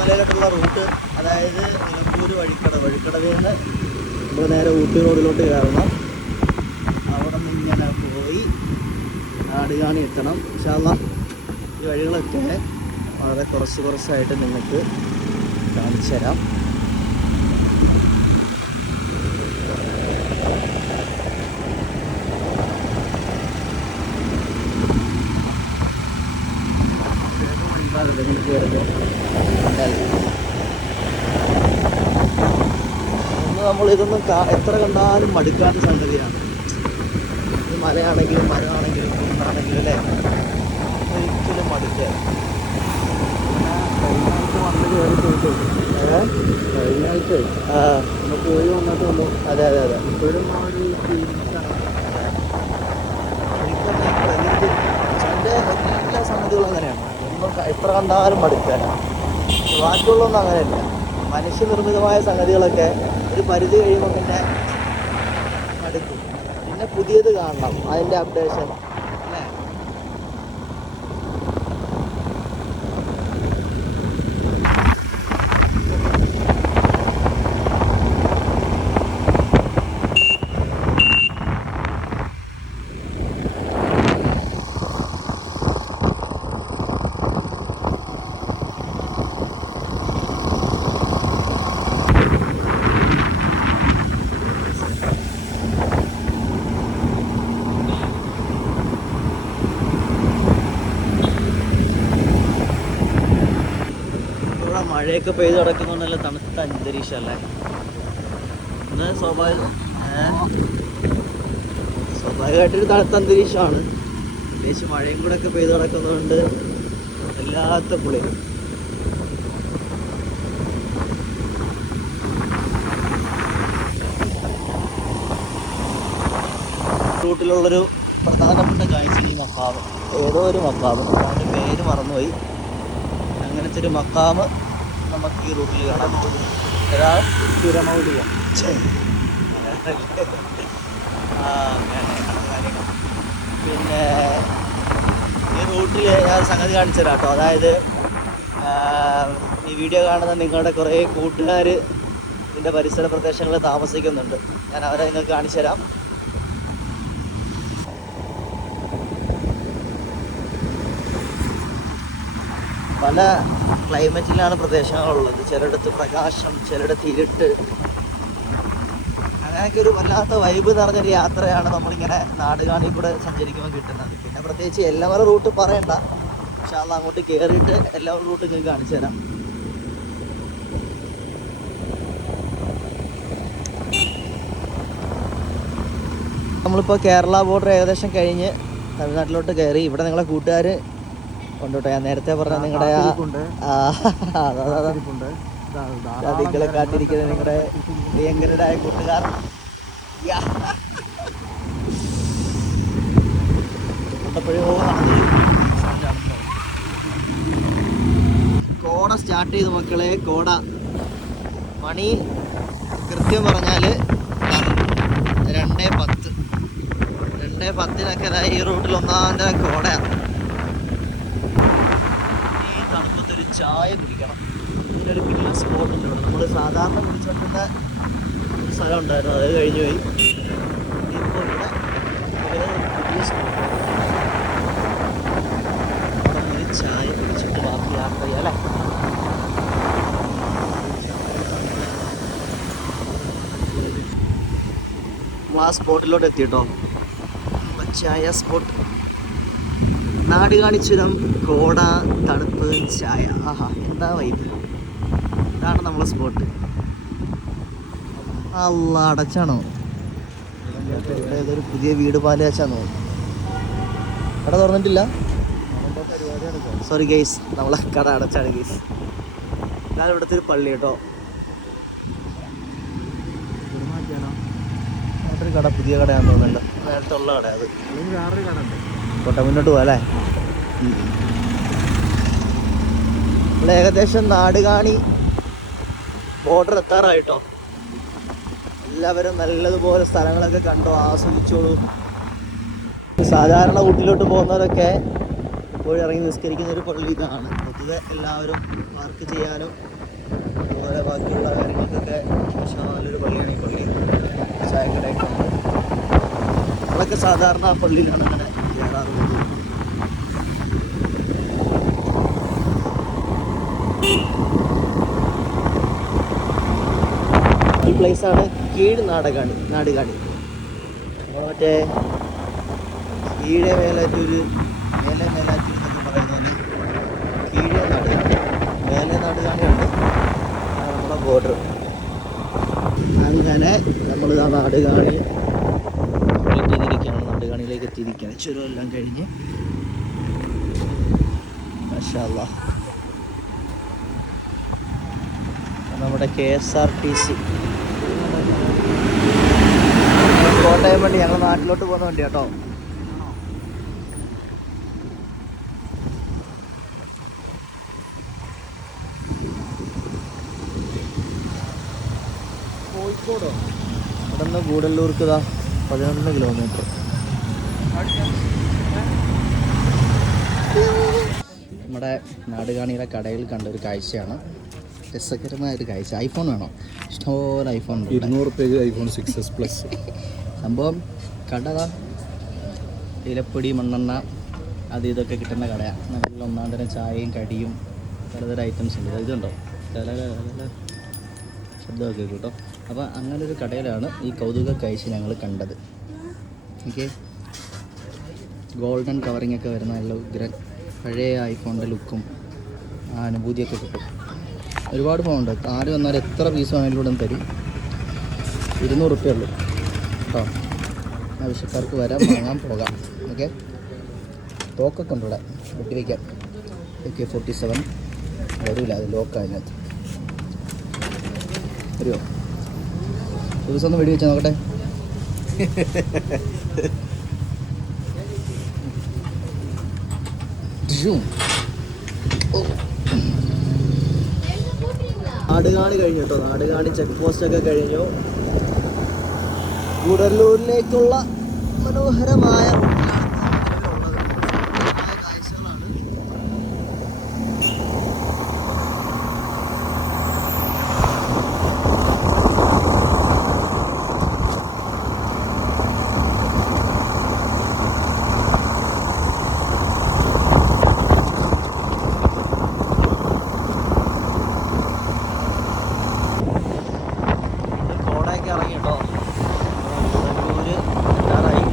ചൂരൽമലയിലോട്ടുള്ള root, അതായത് നിലമ്പൂർ വഴിക്കടവിൽ നിന്ന് നമ്മൾ നേരെ ഊട്ടി റോഡിലോട്ട് കയറണം. അവിടെ നിന്ന് ഇങ്ങനെ പോയി നാടുകാണി എത്തണം. ഇൻഷാ അല്ലാഹ് ഈ വഴികളൊക്കെ വളരെ കുറച്ചായിട്ട് നിങ്ങൾക്ക് കാണിച്ചു തരാം. നമ്മളിതൊന്നും എത്ര കണ്ടാലും മടുക്കാത്ത സംഗതിയാണ്. ഈ മലയാണെങ്കിലും മരമാണെങ്കിലും കുന്നാണെങ്കിലും അല്ലേ, ഒരിക്കലും മടുക്കുക. കഴിഞ്ഞാഴ്ച പോയി വന്നിട്ടുള്ളൂ. അതെ അതെ അതെ. ഇപ്പോഴും ആ ഒരു എൻ്റെ എല്ലാ സംഗതികളും അങ്ങനെയാണ്. ഒന്നും എത്ര കണ്ടാലും മടുക്കാനാണ്. ബാക്കിയുള്ളതൊന്നും അങ്ങനെയല്ല. മനുഷ്യനിർമ്മിതമായ സംഗതികളൊക്കെ ഒരു പരിധി കഴിയുമ്പോൾ പിന്നെ മടുക്കും. പിന്നെ പുതിയത് കാണണം, അതിൻ്റെ അപ്ഡേഷൻ അല്ലേ. മഴയൊക്കെ പെയ്ത് കിടക്കുന്നതുകൊണ്ട് നല്ല തണുത്ത അന്തരീക്ഷം അല്ലേ. ഇന്ന് സ്വാഭാവികമായിട്ടൊരു തണുത്ത അന്തരീക്ഷമാണ്. പ്രത്യേകിച്ച് മഴയും കൂടെ ഒക്കെ പെയ്ത് കിടക്കുന്നതുകൊണ്ട് വല്ലാത്ത പുളി. റൂട്ടിലുള്ളൊരു പ്രധാനപ്പെട്ട കാഴ്ച ഈ മക്കാമ്, ഏതോ ഒരു മക്കാമ്, അതിൻ്റെ പേര് മറന്നുപോയി. അങ്ങനത്തെ ഒരു മക്കാമ് നമുക്ക് ഈ റൂട്ടിൽ കാണാൻ പറ്റും. സ്ഥിരമൗലിക. പിന്നെ ഈ റൂട്ടിൽ ഞാൻ സംഗതി കാണിച്ചു തരാം കേട്ടോ. അതായത് ഈ വീഡിയോ കാണുന്ന നിങ്ങളുടെ കുറേ കൂട്ടുകാർ ഇതിൻ്റെ പരിസര പ്രദേശങ്ങളിൽ താമസിക്കുന്നുണ്ട്. ഞാൻ അവരെ നിങ്ങൾക്ക് കാണിച്ചു തരാം. പല ക്ലൈമറ്റിലാണ് പ്രദേശങ്ങളുള്ളത്. ചിലയിടത്ത് പ്രകാശം, ചിലയിടത്ത് ഇരുട്ട്. അങ്ങനെയൊക്കെ ഒരു വല്ലാത്ത വൈബ് നിറഞ്ഞൊരു യാത്രയാണ് നമ്മളിങ്ങനെ നാടുകാണി കൂടെ സഞ്ചരിക്കുമ്പോൾ കിട്ടുന്നത്. പിന്നെ പ്രത്യേകിച്ച് എല്ലാവരും റൂട്ട് പറയണ്ട, പക്ഷെ അത് അങ്ങോട്ട് കയറിയിട്ട് എല്ലാവരും റൂട്ട് നിങ്ങൾക്ക് കാണിച്ചു തരാം. നമ്മളിപ്പോൾ കേരള ബോർഡർ ഏകദേശം കഴിഞ്ഞ് തമിഴ്നാട്ടിലോട്ട് കയറി. ഇവിടെ നിങ്ങളെ കൂട്ടുകാർ കൊണ്ടോട്ടെ. ഞാൻ നേരത്തെ പറഞ്ഞ നിങ്ങളുടെ നിങ്ങളെ കാത്തിരിക്കുന്ന നിങ്ങളുടെ പ്രിയങ്കരരായ കൂട്ടുകാർ കോട സ്റ്റാർട്ട് ചെയ്ത് മക്കളെ. കോട മണി കൃത്യം പറഞ്ഞാൽ 2:10. 2:10 ഈ റൂട്ടിൽ ഒന്നാമത്തെ കോടയാണ്. തണുപ്പത്തൊരു ചായ കുടിക്കണം. ഇതിനൊരു കിടിലൻ സ്പോട്ട് ഉണ്ട് ഇവിടെ. നമ്മൾ സാധാരണ കുടിച്ചുകൊണ്ടിരുന്ന ഒരു സ്ഥലം ഉണ്ടായിരുന്നു, അത് കഴിഞ്ഞു പോയി. ഇപ്പോൾ ഇവിടെ പുതിയ സ്പോട്ട്. അവിടെ പോയി ചായ കുടിച്ചിട്ട് ബാക്കി യാത്ര ചെയ്യാം അല്ലേ. നമ്മൾ ആ സ്പോട്ടിലോട്ട് എത്തിയിട്ടോ. ചായ സ്പോട്ട്, നാടുകാണി ചുരം, കോട, തണുപ്പ്, ചായ. ആഹാ, എന്താ വൈബ്. ഇതാണ് നമ്മളെ സ്പോട്ട്. അല്ല, അടച്ചാണോ? ഏതൊരു പുതിയ വീട് പാല് വെച്ചാന്ന് തോന്നുന്നു. കട തുറന്നിട്ടില്ല. സോറി ഗെയ്സ്, നമ്മളെ കട അടച്ചാണ് ഗെയ്സ്. ഇതാണ് ഇവിടുത്തെ ഒരു പള്ളി കേട്ടോ. ഒരു കട, പുതിയ കടയാണെന്ന് തോന്നുന്നുണ്ട്. നേരത്തെ ഉള്ള കട അത്. വേറൊരു കട ഉണ്ട്. കോട്ട മുന്നോട്ട് പോകാം അല്ലേ. നമ്മൾ ഏകദേശം നാടുകാണി ബോർഡർ എത്താറായിട്ടോ. എല്ലാവരും നല്ലതുപോലെ സ്ഥലങ്ങളൊക്കെ കണ്ടോ, ആസ്വദിച്ചോളൂ. സാധാരണ ഊട്ടിലോട്ട് പോകുന്നവരൊക്കെ എപ്പോഴും ഇറങ്ങി നിസ്കരിക്കുന്ന ഒരു പള്ളി ഇതാണ്. പൊതുവെ എല്ലാവരും പാർക്ക് ചെയ്യാനും അതുപോലെ ബാക്കിയുള്ള കാര്യങ്ങൾക്കൊക്കെ നല്ലൊരു പള്ളിയാണ് ഈ പള്ളി. ചായക്കടയൊക്കെ ഉണ്ട്. നമ്മളൊക്കെ സാധാരണ ആ പള്ളിയിലാണ് അങ്ങനെ കയറാറുള്ളത്. ഈ പ്ലേസാണ് കീഴ് നാടുകാണി. നമ്മൾ മറ്റേ കീഴെ മേലാറ്റൂർ എന്നൊക്കെ പറയുന്നത് തന്നെ കീഴെ നാടുകാണി, മേലെ നാടുകാണിയാണ് നമ്മുടെ ബോർഡർ. അങ്ങനെ നമ്മൾ ആ നാടുകാണി കംപ്ലീറ്റ് ചെയ്തിരിക്കുകയാണ്. നാടുകാണിയിലേക്ക് എത്തിയിരിക്കുകയാണ്. ചുരമെല്ലാം കഴിഞ്ഞ് മാഷാ അല്ലാഹ്. നമ്മുടെ KSRTC കോട്ടയം വണ്ടി, ഞങ്ങൾ നാട്ടിലോട്ട് പോകുന്ന വണ്ടി കേട്ടോ. കോഴിക്കോടോ? ഇവിടെ നിന്ന് ഗൂഡല്ലൂർക്ക് 11 കിലോമീറ്റർ. നമ്മുടെ നാടുകാണിയിലെ കടയിൽ കണ്ട ഒരു കാഴ്ചയാണ്, രസകരമായ ഒരു കാഴ്ച. ഐഫോൺ വേണോ? ഇഷ്ടംപോലെ ഐഫോൺ ഉണ്ട്. 200 രൂപയ്ക്ക് iPhone 6s Plus. സംഭവം കടതാ ഇലപ്പൊടി, മണ്ണെണ്ണ, അത് ഇതൊക്കെ കിട്ടുന്ന കടയാണ്. നല്ല ഒന്നാം തരം ചായയും കടിയും പലതരം ഐറ്റംസ് ഉണ്ട്. ഇതുണ്ടോ ശബ്ദമൊക്കെ കേട്ടോ. അപ്പോൾ അങ്ങനൊരു കടയിലാണ് ഈ കൗതുക കാഴ്ച ഞങ്ങൾ കണ്ടത്. ഓക്കെ, ഗോൾഡൻ കവറിങ് ഒക്കെ വരുന്ന നല്ല ഉഗ്രൻ പഴയ ഐഫോണിൻ്റെ ലുക്കും ആ അനുഭൂതിയൊക്കെ കിട്ടും. ഒരുപാട് ഫോണുണ്ട്. ആര് വന്നാലും എത്ര പീസ് വേണമെങ്കിലും ഇവിടെ തരും. 200 റുപ്യ ഉള്ളൂ കേട്ടോ. ആവശ്യക്കാർക്ക് വരാം, വാങ്ങാൻ പോകാം. ഓക്കെ, തോക്കൊക്കെ ഉണ്ട് ഇവിടെ വെട്ടി വയ്ക്കാം. AK-47 വരില്ല, അത് ലോക്കാണ് അതിനകത്ത്. വരുമോ? ഒരു ദിവസം ഒന്ന് വെടി വെച്ചാൽ നോക്കട്ടെ. നാടുകാണി കഴിഞ്ഞു കേട്ടോ. നാടുകാണി ചെക്ക് പോസ്റ്റ് ഒക്കെ കഴിഞ്ഞു. ഗൂഡല്ലൂരിലേക്കുള്ള മനോഹരമായ കാഴ്ചകളാണ്. കോടയൊക്കെ ഇറങ്ങി കേട്ടോ. ഗൂഡല്ലൂര് എത്താറായി.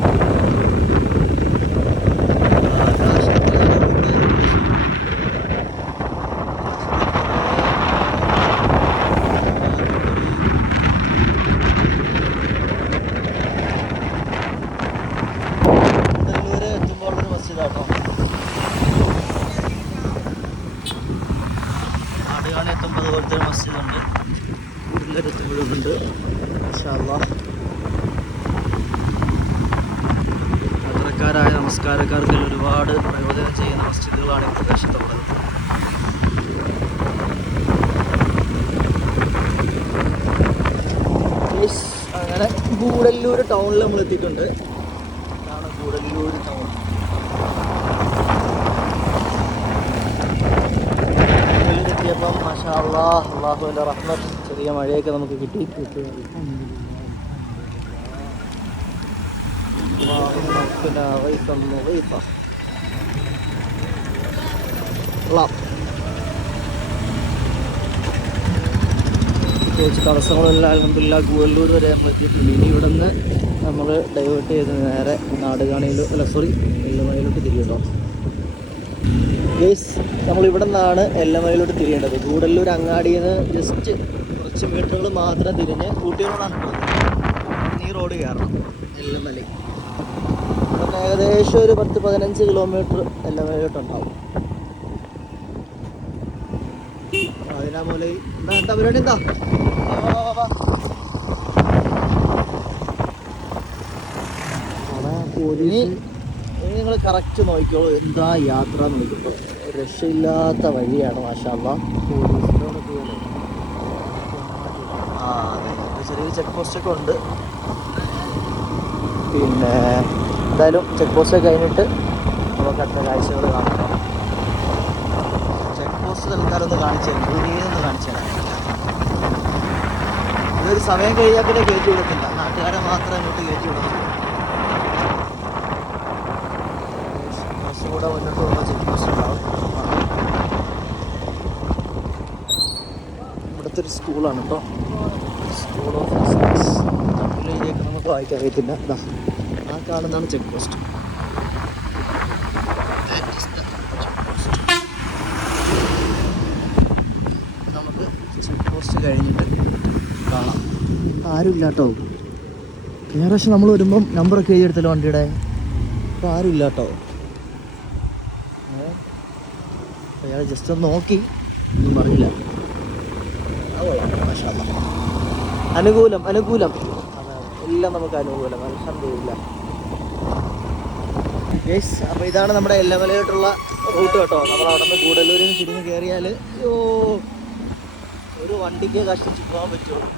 ഗൂഡല്ലൂര് എത്തുമ്പോൾ ഒരു ബസ് ഇതാട്ടോ. നാടുകാണി എത്തുമ്പോൾ അതുപോലത്തെ മസ്ജിദുണ്ട്. ഗൂഡല്ലൂർ എത്തുമ്പോഴുണ്ട്. മാഷാ അല്ലാഹ്. യാത്രക്കാരായ നമസ്കാരക്കാർക്ക് ഒരുപാട് പ്രയോജനം ചെയ്യുന്ന മസ്ജിദുകളാണ് ഈ പ്രദേശത്തുള്ളത്. അങ്ങനെ ഗൂഡല്ലൂർ ടൗണിൽ നമ്മൾ എത്തിയിട്ടുണ്ട്. ഇതാണ് ഗൂഡല്ലൂർ ടൗൺ. എത്തിയപ്പം മാഷാ അല്ലാഹ്, അല്ലാഹുവിൻ്റെ റഹ്മത്ത്, ചെറിയ മഴയൊക്കെ നമുക്ക് കിട്ടി. പ്രത്യേകിച്ച് തടസ്സങ്ങളെല്ലാം അൽഹംദുലില്ലാഹ് ഗൂഡല്ലൂർ വരെ നമ്മൾ എത്തിയിട്ടുണ്ട്. ഇനി ഇവിടെ നിന്ന് നമ്മൾ ഡൈവേർട്ട് ചെയ്ത് നേരെ എല്ലമയിലോട്ട് തിരിയട്ടോ. ഗൈസ്, നമ്മളിവിടെ നിന്നാണ് എല്ലമയിലോട്ട് തിരിയേണ്ടത്. ഗൂഡല്ലൂർ അങ്ങാടിയിൽ നിന്ന് ജസ്റ്റ് കുറച്ച് മീറ്ററുകൾ മാത്രം തിരിഞ്ഞ് ഊട്ടി റോഡാണ് പോകുന്നത്. ഈ റോഡ് കയറണം എല്ലമലി. അപ്പം ഏകദേശം ഒരു 10-15 കിലോമീറ്റർ എല്ലമയിലോട്ടുണ്ടാവും. അതിനാ പോലെ എന്താ പരിപാടി? എന്താ ഇനി നിങ്ങൾ കറക്റ്റ് നോക്കിക്കോളൂ. എന്താ യാത്ര നോക്കിക്കോളൂ. രക്ഷയില്ലാത്ത വഴിയാണ് മാഷാ അല്ലാഹ്. ആ അതെ, ചെറിയൊരു ചെക്ക് പോസ്റ്റൊക്കെ ഉണ്ട്. പിന്നെ എന്തായാലും ചെക്ക് പോസ്റ്റൊക്കെ കഴിഞ്ഞിട്ട് നമുക്ക് അടുത്ത കാഴ്ചകൾ കാണാം. സ്ഥലം ഒന്ന് കാണിച്ചു തരാം, ദൂരെയൊന്ന് കാണിച്ചു തരാം. ഇതൊരു സമയം കഴിഞ്ഞാൽ പിന്നെ കയറ്റി വിടത്തില്ല, നാട്ടുകാരെ മാത്രം അങ്ങോട്ട് കയറ്റി വിടുന്നുള്ളൂ. കുറച്ചും കൂടെ മുന്നോട്ട് പോകുമ്പോൾ ചെക്ക് പോസ്റ്റ് ഉണ്ടാവും. ഇവിടുത്തെ ഒരു സ്കൂളാണ് കേട്ടോ, സ്കൂൾ ഓഫ് ബിസിനസ്. തമിഴിലേക്ക് നമുക്ക് വായിക്കാൻ അറിയത്തില്ല. ഇതാ ആ കാണുന്നതാണ് ചെക്ക് പോസ്റ്റ്. നമുക്ക് ചെക്ക് പോസ്റ്റ് കഴിഞ്ഞിട്ട് കാണാം. ആരുമില്ല കേട്ടോ. കഴിഞ്ഞ പ്രാവശ്യം നമ്മൾ വരുമ്പം നമ്പറൊക്കെ എഴുതിയെടുത്തല്ലോ വണ്ടിയുടെ. അപ്പോൾ ആരുമില്ല കേട്ടോ. അയാൾ ജസ്റ്റ് ഒന്ന് നോക്കി, ഒന്നും പറഞ്ഞില്ല. അനുകൂലം അനുകൂലം എല്ലാം നമുക്ക് അനുകൂലം, അൽഹംദുലില്ലാ. യെസ്, അപ്പോൾ ഇതാണ് നമ്മുടെ എല്ലമലയായിട്ടുള്ള റൂട്ട് കേട്ടോ. നമ്മൾ അവിടെ നിന്ന് കൂടല്ലൂരിൽ നിന്ന് തിരിഞ്ഞ് കയറിയാൽ ഒരു വണ്ടിക്ക് കഷ്ടിച്ച് പോകാൻ പറ്റുള്ളൂ.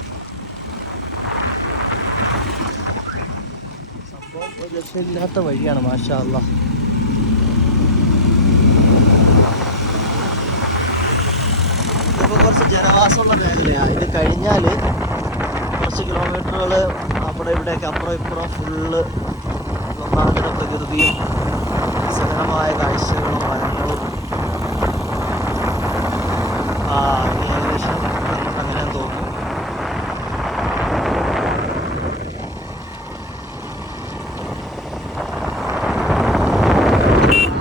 സംഭവം ഒരു രക്ഷയില്ലാത്ത വഴിയാണ്, മാഷാ അല്ലാ. ഇതിപ്പോൾ കുറച്ച് ജനവാസമുള്ള മേഖലയാണ്. ഇത് കഴിഞ്ഞാൽ കുറച്ച് കിലോമീറ്ററുകൾ അവിടെ ഇവിടെയൊക്കെ അപ്പുറം ഇപ്പുറം ഫുള്ള് ഒന്നാന്തര പ്രകൃതിയും രസകരമായ കാഴ്ചകളും മരങ്ങളും. ഏകദേശം അങ്ങനെ തോന്നും.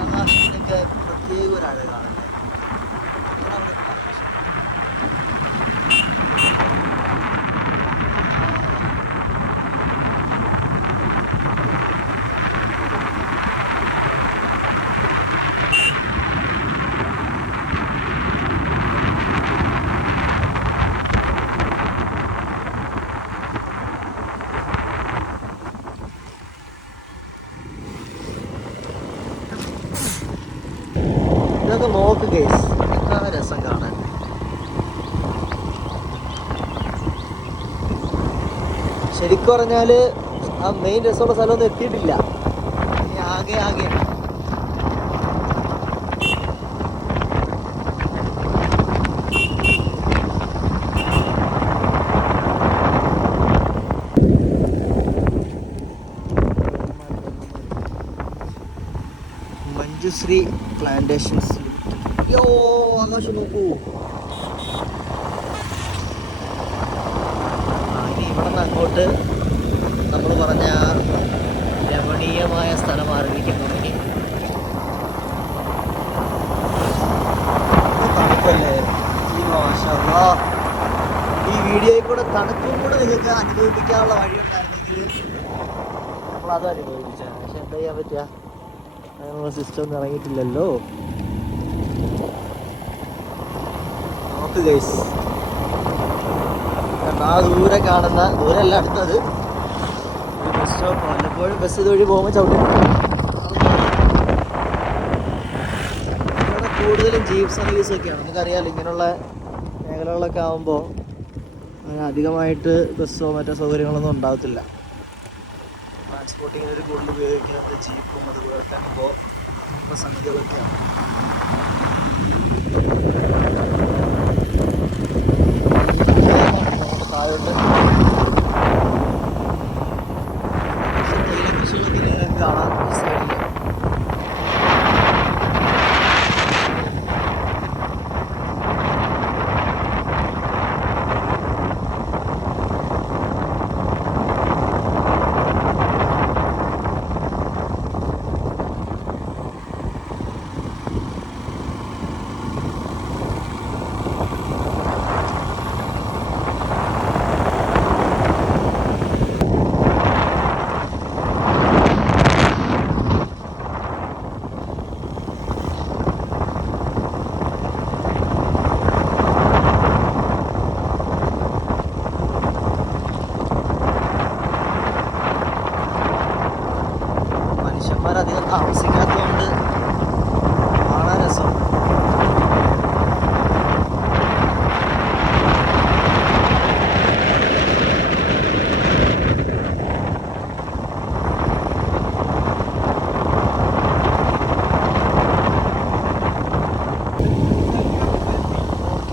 ആകാശത്തിനൊക്കെ പ്രത്യേക ഒരു അഴകാണ്. ഇതൊക്കെ നോക്ക് ഗൈസ്, എത്ര രസം കാണാൻ. ശരിക്കും പറഞ്ഞാൽ ആ മെയിൻ രസമുള്ള സ്ഥലമൊന്നും എത്തിയിട്ടില്ല. ആകെ മഞ്ജുശ്രീ പ്ലാന്റേഷൻസ്. ആകാശം നോക്കൂ. ഇനി ഇവിടെ നിന്ന് അങ്ങോട്ട് നമ്മൾ പറഞ്ഞ രമണീയമായ സ്ഥലം ആരംഭിക്കുന്നു. ഇനി തണുപ്പല്ലേ ഈ വീഡിയോയിൽ കൂടെ തണുപ്പും കൂടെ നിങ്ങൾക്ക് അനുഭവിപ്പിക്കാനുള്ള വഴി ഉണ്ടായിരുന്നെങ്കിൽ നമ്മളതും അനുഭവിപ്പിച്ചാൽ. പക്ഷെ എന്താ ചെയ്യാൻ പറ്റുക, അതിനുള്ള സിസ്റ്റം ഒന്നും ഇറങ്ങിയിട്ടില്ലല്ലോ. നോക്ക് ഗൈസ്, ആ ദൂരെ കാണുന്ന, ദൂരല്ല അടുത്തത് ഒരു ബസ് സ്റ്റോപ്പ്. വല്ലപ്പോഴും ബസ് ഇതുവഴി പോകുമ്പോൾ ചവിട്ടി. ഇവിടെ കൂടുതലും ജീപ്പ് സർവീസൊക്കെയാണ്. നമുക്കറിയാമല്ലോ, ഇങ്ങനെയുള്ള മേഖലകളൊക്കെ ആകുമ്പോൾ അങ്ങനെ അധികമായിട്ട് ബസ്സോ മറ്റോ സൗകര്യങ്ങളൊന്നും ഉണ്ടാകത്തില്ല. ട്രാൻസ്പോർട്ടിങ്ങിന് കൂടുതൽ ഉപയോഗിക്കുന്നത് ജീപ്പും അതുപോലെ തന്നെ ഇപ്പോൾ സംഗതികളൊക്കെയാണ്. താഴോട്ട് തേയില കൃഷികളൊക്കെ നിങ്ങൾക്ക് കാണാം ഈ സൈഡിൽ.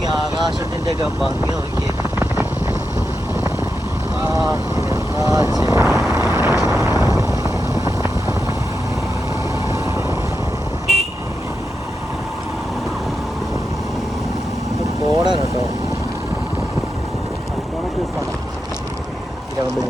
നോക്കി ആകാശത്തിൻ്റെ ഒക്കെ ഭംഗി നോക്കി. പോടാൻ കേട്ടോ ഗ്രൗണ്ട്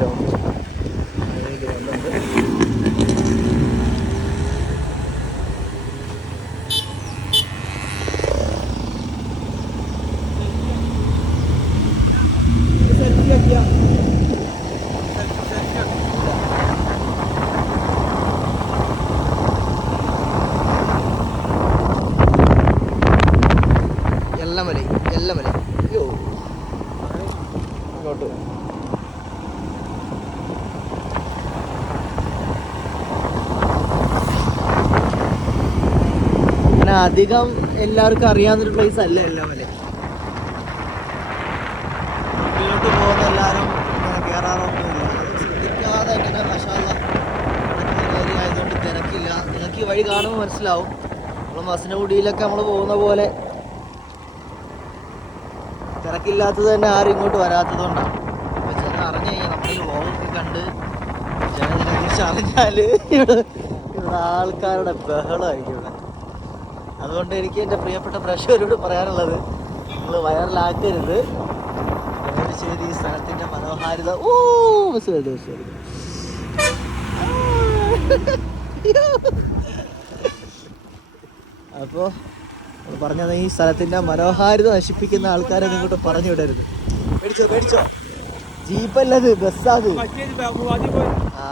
എല്ലമല അയ്യോ ഇങ്ങോട്ട് അങ്ങനെ അധികം എല്ലാവർക്കും അറിയാവുന്നൊരു പ്ലേസ് അല്ല എല്ലമല. മുകളിലോട്ട് പോകുന്ന എല്ലാവരും ഇങ്ങനെ കയറാറൊന്നുമില്ല. അത് ശ്രദ്ധിക്കാതെ ഇങ്ങനെ മഷാല്ല ഏരിയ ആയതുകൊണ്ട് തിരക്കില്ല. നിങ്ങൾക്ക് ഈ വഴി കാണുമ്പോൾ മനസ്സിലാവും. നമ്മൾ മസനഗുഡിയിലൊക്കെ നമ്മൾ പോകുന്ന പോലെ തിരക്കില്ലാത്തത് തന്നെ ആരും ഇങ്ങോട്ട് വരാത്തതുകൊണ്ടാണ്. അപ്പോൾ ജനം അറിഞ്ഞു കഴിഞ്ഞാൽ നമ്മൾ വ്ളോഗൊക്കെ കണ്ട് ജനം ഇതിനെക്കുറിച്ച് അറിഞ്ഞാൽ ഇവിടെ ആൾക്കാരുടെ ബഹളമായിരിക്കും ഇവിടെ. അതുകൊണ്ട് എനിക്ക് എൻ്റെ പ്രിയപ്പെട്ട പ്രേക്ഷകരോട് പറയാനുള്ളത്, നിങ്ങൾ വൈറലാക്കരുത്. ശരി, ഈ സ്ഥലത്തിൻ്റെ മനോഹാരിത. ഓ ശരി. അപ്പോൾ പറഞ്ഞത് ഈ സ്ഥലത്തിൻ്റെ മനോഹാരിത നശിപ്പിക്കുന്ന ആൾക്കാരെ ഇങ്ങോട്ട് പറഞ്ഞു വിടരുത്. പേടിച്ചോ ജീപ്പല്ലത്, ബസ്സാത്. ആ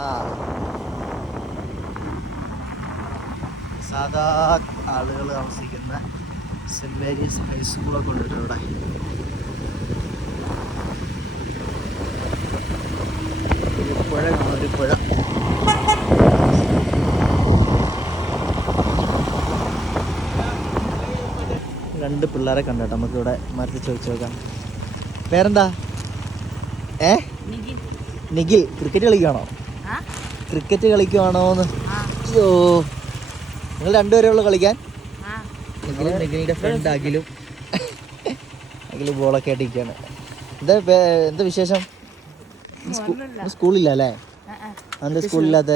സാധാ ആളുകൾ താമസിക്കുന്ന സെൻറ് മേരീസ് ഹൈസ്കൂളൊക്കെ ഉണ്ടിട്ട് ഇവിടെ. ഒരു പുഴ കാണാം, ഒരു പുഴ. രണ്ട് പിള്ളേരെ കണ്ടോ നമുക്കിവിടെ മരത്തിൽ ചോദിച്ചു നോക്കാം. പേരെന്താ? നിഖിൽ. ക്രിക്കറ്റ് കളിക്കുവാണോന്ന്? അയ്യോ, നിങ്ങൾ രണ്ടുപേരേ ഉള്ളു കളിക്കാൻ? നിഖിലിൻ്റെ ഫ്രണ്ട് അഖിലും ബോളൊക്കെ ആയിട്ടിരിക്കുകയാണ്. എന്താ വിശേഷം? സ്കൂളില്ല അല്ലേ? എന്താ സ്കൂളില്ലാത്ത?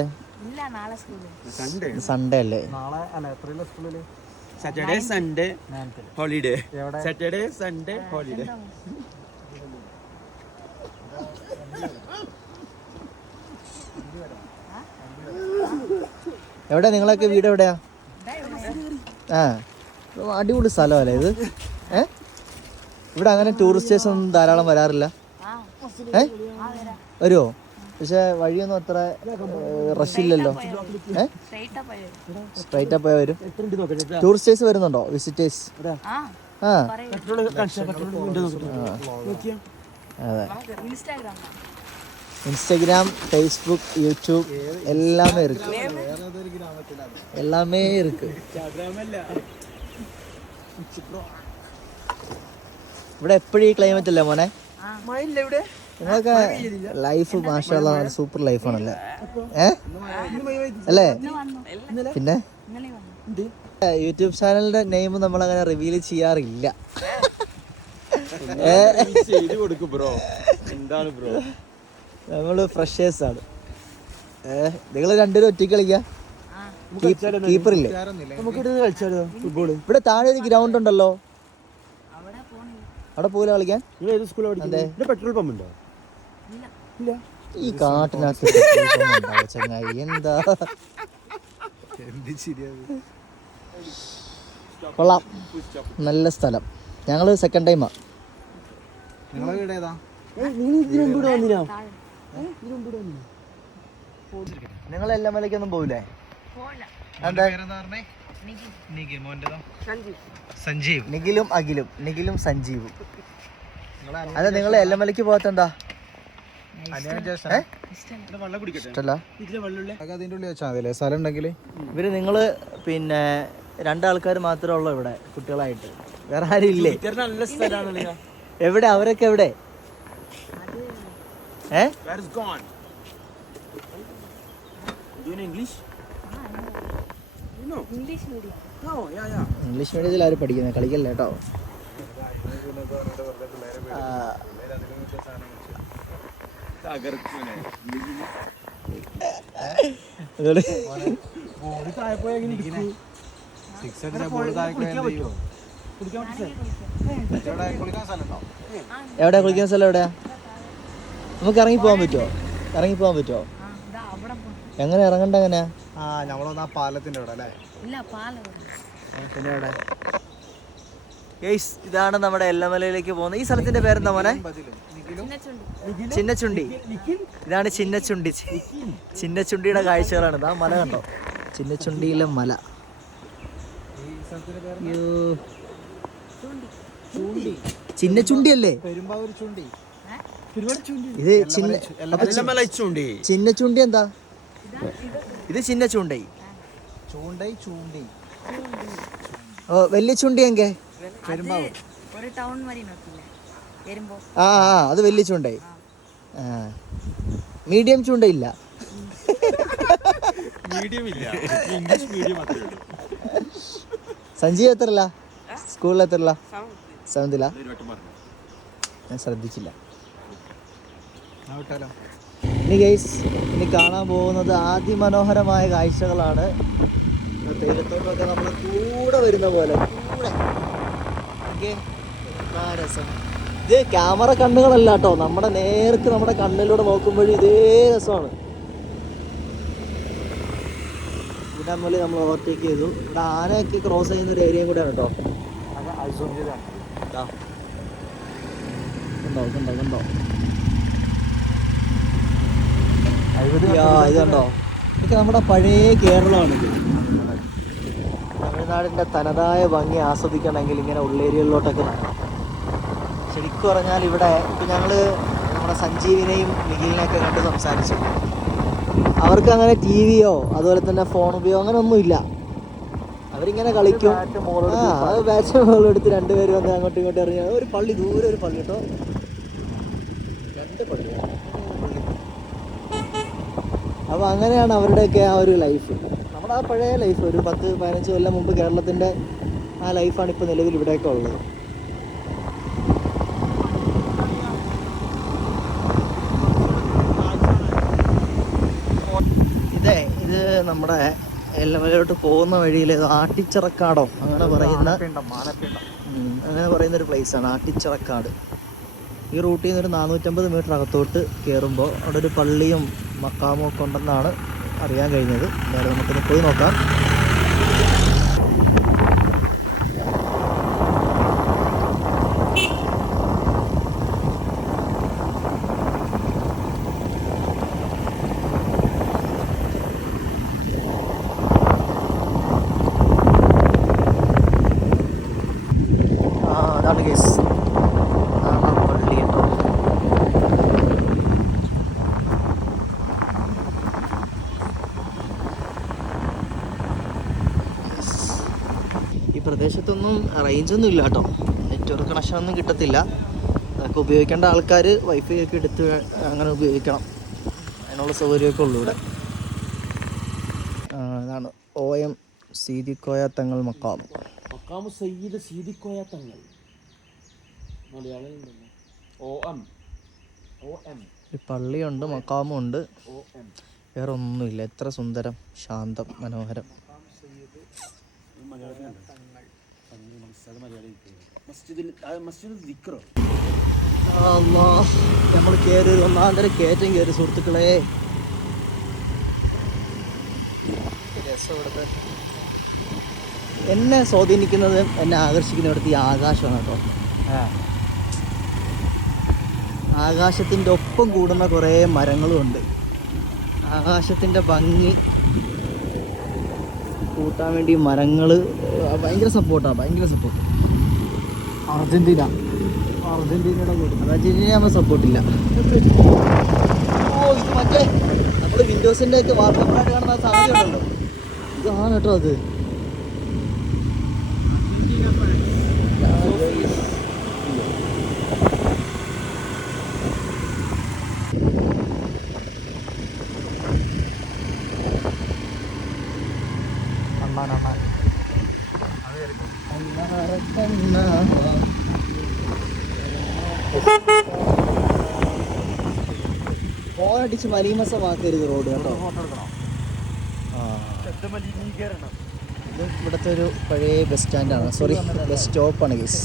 സൺഡേ അല്ലേ? നാളെ അല്ല, എത്രയുള്ള സ്കൂളില്? Saturday, Sunday, holiday. Saturday, Sunday, holiday. എവിടെ നിങ്ങളൊക്കെ വീട് എവിടെയാ? അടിപൊളി സ്ഥലമല്ലേ ഇത്? ഇവിടെ അങ്ങനെ ടൂറിസ്റ്റേഴ്സ് ഒന്നും ധാരാളം വരാറില്ല. വരുമോ? പക്ഷെ വഴിയൊന്നും അത്ര റഷില്ലല്ലോ. സ്ട്രൈറ്റ് അപ്പ് വരും. ടൂറിസ്റ്റേഴ്സ് വരുന്നുണ്ടോ? വിസിറ്റേഴ്സ്? അതെ. ഇൻസ്റ്റഗ്രാം, ഫേസ്ബുക്ക്, യൂട്യൂബ് എല്ലാമേ ഇருக்கு. ഇവിടെ എപ്പോഴും ഈ ക്ലൈമറ്റ് അല്ലേ മോനെ? നിങ്ങളൊക്കെ ലൈഫ് മാഷാല്ലാ സൂപ്പർ ലൈഫാണല്ലേ? അല്ലേ? പിന്നെ യൂട്യൂബ് ചാനലിന്റെ നെയിം നമ്മളങ്ങനെ റിവീൽ ചെയ്യാറില്ല. നമ്മള് ഫ്രഷേഴ്സ് ആണ്. നിങ്ങൾ രണ്ടുപേരും ഒറ്റയ്ക്ക് കളിക്കാം. കീപ്പറില്ലേ? ഇവിടെ താഴെ ഒരു ഗ്രൗണ്ട് ഉണ്ടല്ലോ, അവിടെ പോകില്ല കളിക്കാൻ? പെട്രോൾ പമ്പ് ഉണ്ടോ? ഈ കാട്ടിനകത്ത് ചങ്ങായി എന്താ? കൊള്ളാം, നല്ല സ്ഥലം. ഞങ്ങള് സെക്കൻഡ് ടൈമാ. നിങ്ങൾ എല്ലാം മലയ്ക്കൊന്നും പോവില്ലേ? സഞ്ജീവ്. നിഖിലും അഖിലും. നിഖിലും സഞ്ജീവും. അതെ, നിങ്ങൾ എല്ലമലയ്ക്ക് പോകത്തെന്താ? ഇവര് നിങ്ങള് പിന്നെ രണ്ടാൾക്കാർ മാത്രമേ ഉള്ളൂ ഇവിടെ കുട്ടികളായിട്ട്, വേറെ ആരും ഇല്ലേ? എവിടെ അവരൊക്കെ? എവിടെ? ഇംഗ്ലീഷ് മീഡിയത്തിൽ ആരും പഠിക്കുന്നത്? കളിക്കല്ലേ കേട്ടോ. തകർക്കൂനെ എവിടെയാ കുളിക്കുന്ന സ്ഥലം എവിടെയാ? നമുക്ക് ഇറങ്ങി പോകാൻ പറ്റുമോ? എങ്ങനെ ഇറങ്ങണ്ട എങ്ങനെയാ? നമ്മളൊന്ന് ആ പാലത്തിന്റെ അവിടെ അല്ലേ? പിന്നെ എവിടെ? ഇതാണ് നമ്മുടെ എല്ലമലയിലേക്ക് പോകുന്നത്. ഈ സ്ഥലത്തിന്റെ പേരെന്താ മോനെ? ചിന്നച്ചുണ്ടി. ഇതാണ് ചിന്നച്ചുണ്ടി. ചിന്നച്ചുണ്ടിയുടെ കാഴ്ചകളാണ്. ഇതാ മല കണ്ടോ? ചിന്നച്ചുണ്ടിയിലെ മല. ചിന്നച്ചുണ്ടി അല്ലേ പെരുമ്പാവൂർ ചുണ്ടി. ഇത്? ചിന്നച്ചുണ്ടി എന്താ? ഇത് ചിന്നച്ചുണ്ടി. ചൂണ്ടി ഓ വലിയ ചുണ്ടി എങ്കെ? പെരുമ്പാവൂർ. ആ അത് വലിയ ചൂണ്ടായി. മീഡിയം ചൂണ്ടയില്ല. സഞ്ജീവ് എത്രല്ല? സ്കൂളിൽ എത്രല്ല? 7th ഞാൻ ശ്രദ്ധിച്ചില്ല. ഇനി കാണാൻ പോകുന്നത് അതിമനോഹരമായ കാഴ്ചകളാണ്. തേയിലത്തോട്ടമൊക്കെ നമ്മൾ കൂടെ വരുന്ന പോലെ രസം. ഇത് ക്യാമറ കണ്ണുകളല്ല കേട്ടോ, നമ്മുടെ നേർക്ക് നമ്മുടെ കണ്ണിലൂടെ നോക്കുമ്പോഴും ഇതേ രസമാണ്. ഇവിടെ നമ്മൾ ഓവർടേക്ക് ചെയ്തു. ഇവിടെ ആനയൊക്കെ ക്രോസ് ചെയ്യുന്ന ഒരു ഏരിയയും കൂടെയാണ് കേട്ടോ. കണ്ടോ ഇത് കണ്ടോ? ഇതൊക്കെ നമ്മുടെ പഴയ കേരളമാണിത്. തമിഴ്നാടിൻ്റെ തനതായ ഭംഗി ആസ്വദിക്കണമെങ്കിൽ ഇങ്ങനെ ഉള്ളേരിയകളിലോട്ടൊക്കെ വരണം. ശരിക്കും പറഞ്ഞാൽ ഇവിടെ ഇപ്പം ഞങ്ങൾ നമ്മുടെ സഞ്ജീവിനെയും നിഖിലിനെയൊക്കെ കണ്ട് സംസാരിച്ചു. അവർക്ക് അങ്ങനെ TV-യോ അതുപോലെ തന്നെ ഫോൺ ഉപയോഗം അങ്ങനെ ഒന്നുമില്ല. അവരിങ്ങനെ കളിക്കും. ബാറ്റ് ബോൾ എടുത്ത് രണ്ടുപേരും വന്ന് അങ്ങോട്ടും ഇങ്ങോട്ടും എറിഞ്ഞ ഒരു പള്ളി, ദൂരെ ഒരു പള്ളി കേട്ടോ, 2 പള്ളി. അപ്പോൾ അങ്ങനെയാണ് അവരുടെയൊക്കെ ആ ഒരു ലൈഫ്. നമ്മുടെ ആ പഴയ ലൈഫ് ഒരു 10-15 കൊല്ലം മുമ്പ് കേരളത്തിൻ്റെ ആ ലൈഫാണ് ഇപ്പോൾ നിലവിൽ ഇവിടെയൊക്കെ ഉള്ളത്. ഇത് നമ്മുടെ എല്ലമലയിലോട്ട് പോകുന്ന വഴിയിൽ ആട്ടിച്ചിറക്കാടോ അങ്ങനെ പറയുന്നൊരു പ്ലേസാണ് ആട്ടിച്ചിറക്കാട്. ഈ റൂട്ടിൽ നിന്ന് ഒരു 450 മീറ്റർ അകത്തോട്ട് കയറുമ്പോൾ അവിടെ ഒരു പള്ളിയും മക്കാമും ഒക്കെ ഉണ്ടെന്നാണ് അറിയാൻ കഴിഞ്ഞത്. എന്തായാലും നമുക്കൊന്ന് പോയി നോക്കാം. അതാണ് കേസ്, പള്ളി കേട്ടോ. ഈ പ്രദേശത്തൊന്നും റേഞ്ചൊന്നും ഇല്ല കേട്ടോ, നെറ്റ്വർക്ക് കണക്ഷനൊന്നും കിട്ടത്തില്ല. അതൊക്കെ ഉപയോഗിക്കേണ്ട ആൾക്കാർ വൈഫൈ ഒക്കെ എടുത്ത് അങ്ങനെ ഉപയോഗിക്കണം. അതിനുള്ള സൗകര്യമൊക്കെ ഉള്ളൂ ഇവിടെ. ഇതാണ് OM സീതിക്കോയ തങ്ങൾ മക്കാം. ഒരു പള്ളിയുണ്ട്, മക്കാമും ഉണ്ട്, വേറെ ഒന്നുമില്ല. എത്ര സുന്ദരം, ശാന്തം, മനോഹരം. നമ്മൾ കയറി 1-ാം കയറ്റം കയറി സുഹൃത്തുക്കളെ. രസം ഇവിടുത്തെ. എന്നെ സ്വാധീനിക്കുന്നത്, എന്നെ ആകർഷിക്കുന്ന ഇവിടുത്തെ ഈ ആകാശമാണ് കേട്ടോ. ആകാശത്തിൻ്റെ ഒപ്പം കൂടുന്ന കുറേ മരങ്ങളും ഉണ്ട്. ആകാശത്തിൻ്റെ ഭംഗി കൂട്ടാൻ വേണ്ടി മരങ്ങൾ ഭയങ്കര സപ്പോർട്ട്. അർജന്റീനയുടെ കൂടെ അർജന്റീന നമ്മൾ സപ്പോർട്ടില്ല. ഇത് മറ്റേ നമ്മൾ വിൻഡോസിൻ്റെ ഒക്കെ വാൾപേപ്പറായിട്ട് കാണുന്ന ആ സംഗതി ഉണ്ടല്ലോ, ഇതാണ് കേട്ടോ അത്. ഫോണടിച്ച് മലീമസമാക്കരുത് റോഡ് കേട്ടോ. ആ ഇത് ഇവിടുത്തെ ഒരു പഴയ ബസ് സ്റ്റാൻഡാണ്, സോറി ബസ് സ്റ്റോപ്പാണ് ഗൈസ്.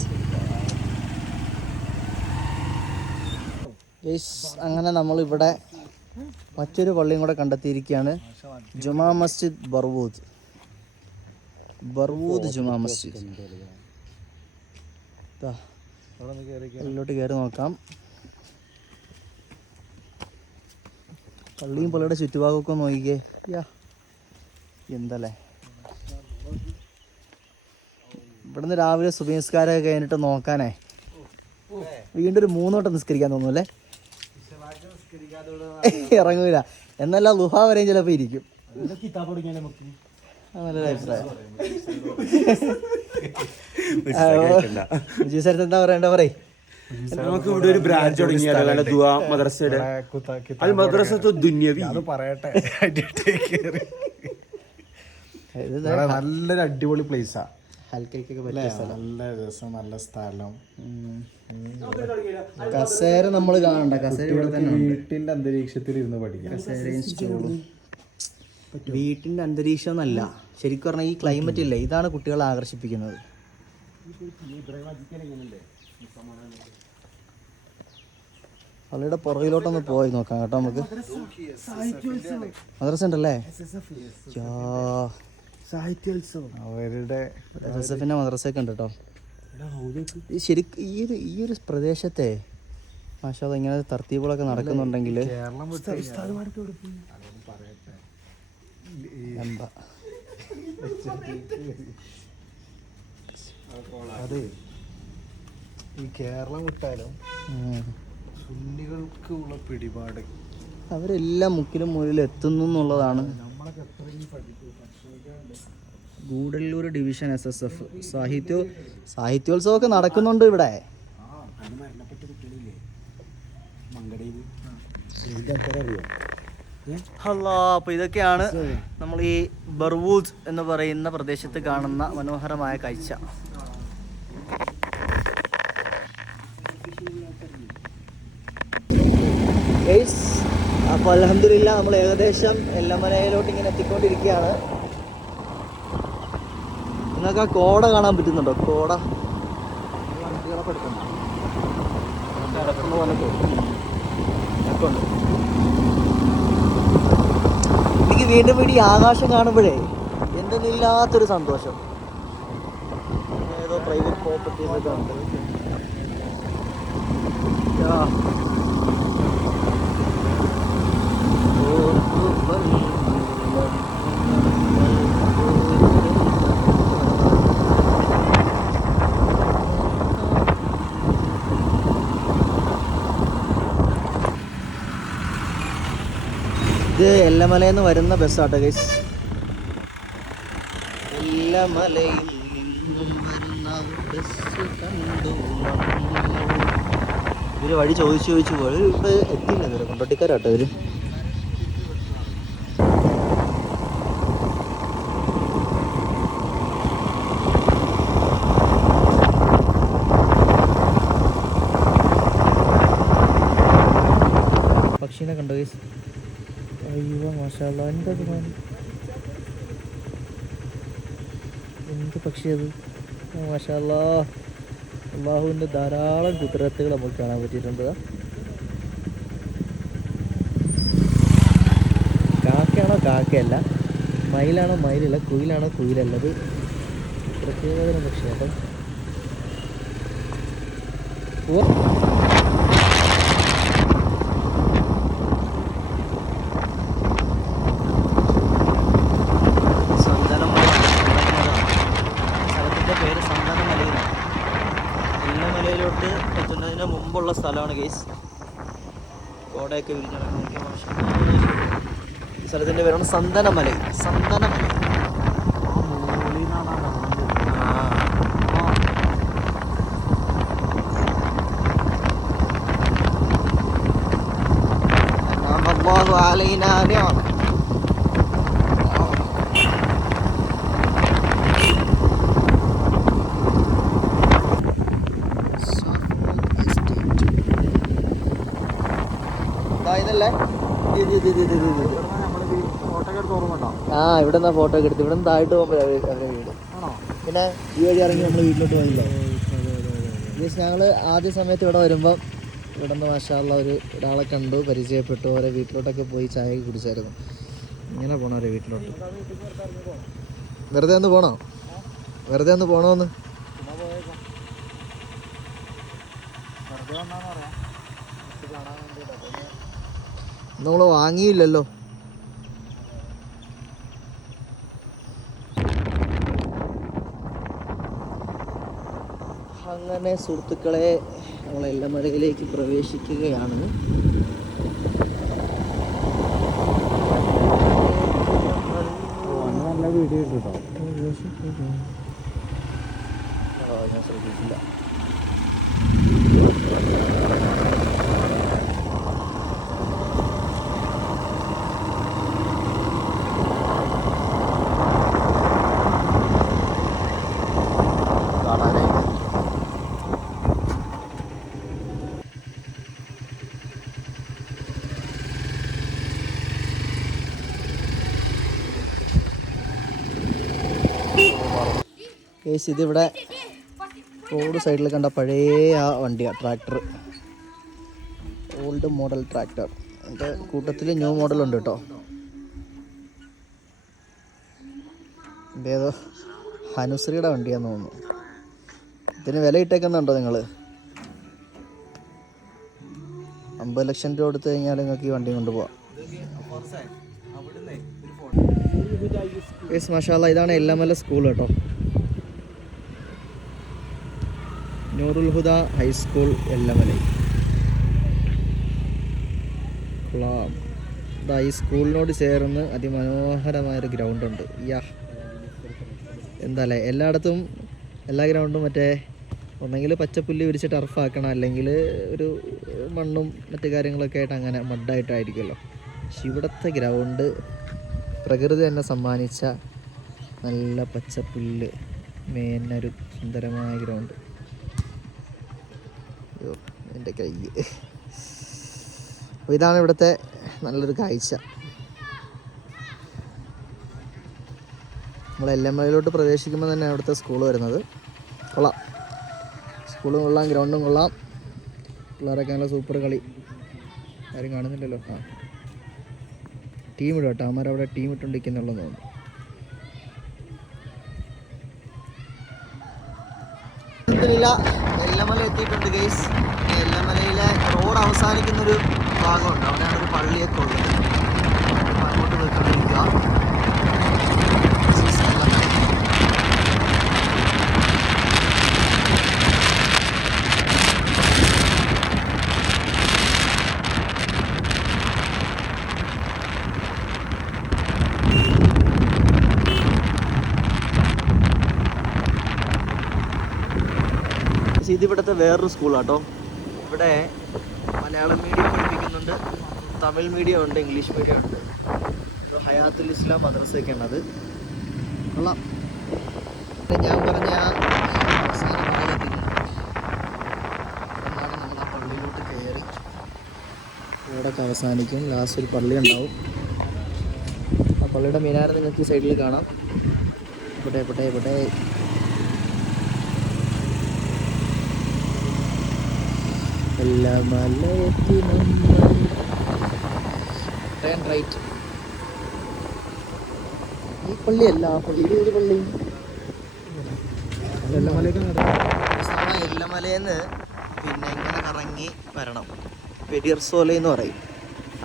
അങ്ങനെ നമ്മളിവിടെ മറ്റൊരു പള്ളിയും കൂടെ കണ്ടെത്തിയിരിക്കുകയാണ്. ജുമാ മസ്ജിദ് ബർവൂദ് ജുമാ മസ്ജിദ്. ഉള്ളിലോട്ട് കയറി നോക്കാം. പള്ളിയും പള്ളിയുടെ ചുറ്റുഭാഗമൊക്കെ നോക്കിക്കേ. എന്തല്ലേ ഇവിടുന്ന് രാവിലെ സുബഹിസ്കാരമൊക്കെ കഴിഞ്ഞിട്ട് നോക്കാനേ വീണ്ടും ഒരു 3 വട്ടം നിസ്കരിക്കാൻ തോന്നുന്നു ഇറങ്ങൂല. എന്നല്ല ലുഹ വരെയും ചിലപ്പോൾ ഇരിക്കും. നല്ലൊരു അഭിപ്രായം. എന്താ പറയണ്ട പറയും. നമുക്ക് ഇവിടെ ഒരു ബ്രാഞ്ച് തുടങ്ങിയാലോ ദുആ മദ്രസയുടെ. അത് മദ്രസത്തു ദുന്യവി പറയട്ടെ. നല്ലൊരു അടിപൊളി പ്ലേസാ. ഹൽക്കയ്ക്കൊക്കെ പറ്റിയ സ്ഥലം, നല്ല രസം, നല്ല സ്ഥലം. കസേര നമ്മൾ കാണണ്ട, കസേര ഇവിടെ തന്നെ വീട്ടിന്റെ അന്തരീക്ഷത്തിൽ ഇരുന്ന് പഠിക്കാം. കസേരയും സ്റ്റൂളും. വീട്ടിന്റെ അന്തരീക്ഷം എന്നല്ല, ശരിക്കും പറഞ്ഞാൽ ഈ ക്ലൈമറ്റ് ഇല്ലേ, ഇതാണ് കുട്ടികളെ ആകർഷിപ്പിക്കുന്നത്. പള്ളിയുടെ പുറകിലോട്ടൊന്ന് പോയി നോക്കാം കേട്ടോ നമുക്ക്. മദ്രസ ഉണ്ടല്ലേ, അവരുടെ ജോസഫിന്റെ മദ്രസയൊക്കെ ഉണ്ട് കേട്ടോ. ശരിക്കും ഈ ഒരു പ്രദേശത്തെ മാഷാ അല്ലാഹ് ഇങ്ങനെ തർത്തീബുകളൊക്കെ നടക്കുന്നുണ്ടെങ്കിൽ അത് ഈ കേരളം വിട്ടാലും സുന്നികൾക്ക് ഉള്ള പിടിപാട് അവരെല്ലാം മുക്കിലും മൂലയിലും എത്തുന്നു എന്നുള്ളതാണ്. ഗൂഡല്ലൂർ ഡിവിഷൻ SSF സാഹിത്യോത്സവമൊക്കെ നടക്കുന്നുണ്ട് ഇവിടെ. അപ്പോൾ ഇതൊക്കെയാണ് നമ്മൾ ഈ ബർവൂദ് എന്ന് പറയുന്ന പ്രദേശത്ത് കാണുന്ന മനോഹരമായ കാഴ്ച. അപ്പോൾ അൽഹംദുലില്ലാ നമ്മൾ ഏകദേശം എല്ലമലയിലോട്ട് ഇങ്ങനെ എത്തിക്കൊണ്ടിരിക്കുകയാണ്. നിങ്ങൾക്ക് ആ കോട കാണാൻ പറ്റുന്നുണ്ടോ? കോട എനിക്ക് വീണ്ടും വീണ്ടും ഈ ആകാശം കാണുമ്പോഴേ എന്തെന്നില്ലാത്തൊരു സന്തോഷം. ഏതോ പ്രൈവറ്റ് പ്രോപ്പർട്ടീസ് ഒക്കെ ഉണ്ട്. ഇത് എല്ലമലയിൽ നിന്ന് വരുന്ന ബസ്സാട്ടോ ഗൈസ്. എല്ലമലയിൽ നിന്നും വരുന്ന ബസ് കണ്ടു. ഇവര് വഴി ചോദിച്ചു പോയി ഇവിടെ എത്തിയില്ല. ഇവര് കൊണ്ടോട്ടിക്കാരാട്ടോ ഇവര്. പക്ഷീനെ കണ്ടോ ഗൈസ്? അയ്യോ മാഷാ അല്ലാഹ്, എന്തത് എന്ത് പക്ഷി അത്? മാഷാ അല്ലാഹ്, അള്ളാഹുവിൻ്റെ ധാരാളം കുതിരത്തുകൾ നമുക്ക് കാണാൻ പറ്റിയിട്ടുണ്ട്. കാക്കയാണോ കാക്കയല്ല, മയിലാണോ മയിലല്ല, കുയിലാണോ കുയിലല്ലത്. പ്രത്യേകതരം പക്ഷി കേട്ടോ. എല്ലമലയിലോട്ട് എത്തുന്നതിന് മുമ്പുള്ള സ്ഥലമാണ് ഗൈസ്. കോടയൊക്കെ വിരിഞ്ഞിറങ്ങി. സ്ഥലത്തിൻ്റെ പേരാണ് സന്തനമല. ഇതല്ലേ ആ ഇവിടെ നിന്നാ ഫോട്ടോ ഒക്കെ എടുത്ത് ഇവിടെ നിന്ന് താഴോട്ട് പോകുമ്പോൾ അവരെ വീട് പിന്നെ ഈ വഴി ഇറങ്ങി നമ്മൾ വീട്ടിലോട്ട് പോയില്ലോ. ഞങ്ങൾ ആദ്യ സമയത്ത് ഇവിടെ വരുമ്പോൾ ഇവിടെ നിന്ന് മാഷാള്ള ഒരാളെ കണ്ടു, പരിചയപ്പെട്ടു, അവരെ വീട്ടിലോട്ടൊക്കെ പോയി ചായ കുടിച്ചായിരുന്നു. ഇങ്ങനെ പോണോ അവരെ വീട്ടിലോട്ട്? വെറുതെ ഒന്ന് പോണോ? വെറുതെ ഒന്ന് പോണോന്ന് നമ്മൾ വാങ്ങിയില്ലല്ലോ. അങ്ങനെ സുഹൃത്തുക്കളെ നമ്മൾ എല്ലമലയിലേക്ക് പ്രവേശിക്കുകയാണ്. നല്ല വീഡിയോ കേട്ടോ. ഞാൻ ശ്രദ്ധിച്ചില്ല. കേസ് ഇതിവിടെ റോഡ് സൈഡിൽ കണ്ട പഴയ ആ വണ്ടിയാണ്, ട്രാക്ടർ, ഓൾഡ് മോഡൽ ട്രാക്ടർ. അതിൻ്റെ കൂട്ടത്തിൽ ന്യൂ മോഡലുണ്ട് കേട്ടോ. ഇതേതോ ഹനുശ്രീയുടെ വണ്ടിയാന്ന് തോന്നുന്നു. ഇതിന് വില ഇട്ടേക്കുന്നുണ്ടോ നിങ്ങൾ? 50 ലക്ഷം രൂപ കൊടുത്തു കഴിഞ്ഞാൽ നിങ്ങൾക്ക് ഈ വണ്ടി കൊണ്ടുപോകാം. യെസ് മാഷാല്ലാ, ഇതാണ് എല്ലമല സ്കൂൾ കേട്ടോ. നൂറുൽ ഹുദ ഹൈസ്കൂൾ എല്ലമല. ഈ സ്കൂളിനോട് ചേർന്ന് അതിമനോഹരമായൊരു ഗ്രൗണ്ടുണ്ട്. എന്താ അല്ലേ, എല്ലായിടത്തും എല്ലാ ഗ്രൗണ്ടും മറ്റേ ഒന്നെങ്കിൽ പച്ചപ്പുല്ല് വിരിച്ച് ടർഫാക്കണം, അല്ലെങ്കിൽ ഒരു മണ്ണും മറ്റു കാര്യങ്ങളൊക്കെ ആയിട്ട് അങ്ങനെ മഡായിട്ടായിരിക്കുമല്ലോ. പക്ഷെ ഇവിടുത്തെ ഗ്രൗണ്ട് പ്രകൃതി തന്നെ സമ്മാനിച്ച നല്ല പച്ചപ്പുല്ല് മേഞ്ഞൊരു സുന്ദരമായ ഗ്രൗണ്ട്. അയ്യോ എൻ്റെ കൈ. അപ്പോൾ ഇതാണ് ഇവിടുത്തെ നല്ലൊരു കാഴ്ച. നമ്മൾ എല്ലമലയിലോട്ട് പ്രവേശിക്കുമ്പോൾ തന്നെ അവിടുത്തെ സ്കൂൾ വരുന്നത്. കൊള്ളാം, സ്കൂളും കൊള്ളാം, ഗ്രൗണ്ടും കൊള്ളാം, പിള്ളേരൊക്കെ നല്ല സൂപ്പർ കളി. ആരും കാണുന്നില്ലല്ലോ. ആ ടീം ഇടും കേട്ടോ, അവന്മാരവിടെ ടീം ഇട്ടുകൊണ്ടിരിക്കുന്നുള്ളൂ തോന്നുന്നു. എല്ലമല എത്തിയിട്ടുണ്ട് ഗൈസ്. എല്ലമലയിലെ റോഡ് അവസാനിക്കുന്നൊരു ഭാഗമുണ്ട്, അവിടെയാണ് ഒരു പള്ളിയൊക്കെ ഉള്ളത്. അങ്ങോട്ട് പോയിക്കൊണ്ടിരിക്കുക. ഇതിവിടുത്തെ വേറൊരു സ്കൂളാട്ടോ. ഇവിടെ മലയാളം മീഡിയം പഠിപ്പിക്കുന്നുണ്ട്, തമിഴ് മീഡിയം ഉണ്ട്, ഇംഗ്ലീഷ് മീഡിയം ഉണ്ട്. ഹയാത്തുൽ ഇസ്ലാം മദ്രസയൊക്കെ ഉള്ളത്. കൊള്ളാം. ഞാൻ പറഞ്ഞ അവസാന ഭാഗത്തിൽ നമ്മൾ ആ പള്ളിയിലോട്ട് കയറി റോഡൊക്കെ അവസാനിക്കും. ലാസ്റ്റ് ഒരു പള്ളി ഉണ്ടാവും. ആ പള്ളിയുടെ മിനാര നിങ്ങൾക്ക് ഈ സൈഡിൽ കാണാം. ഇവിടെ റൈറ്റ്. ഈ പള്ളിയല്ല, ആ പള്ളി ഒരു പള്ളി എല്ലമലയെന്ന് പിന്നെ ഇങ്ങനെ കറങ്ങി വരണം. പെരിയർസോല എന്ന് പറയും.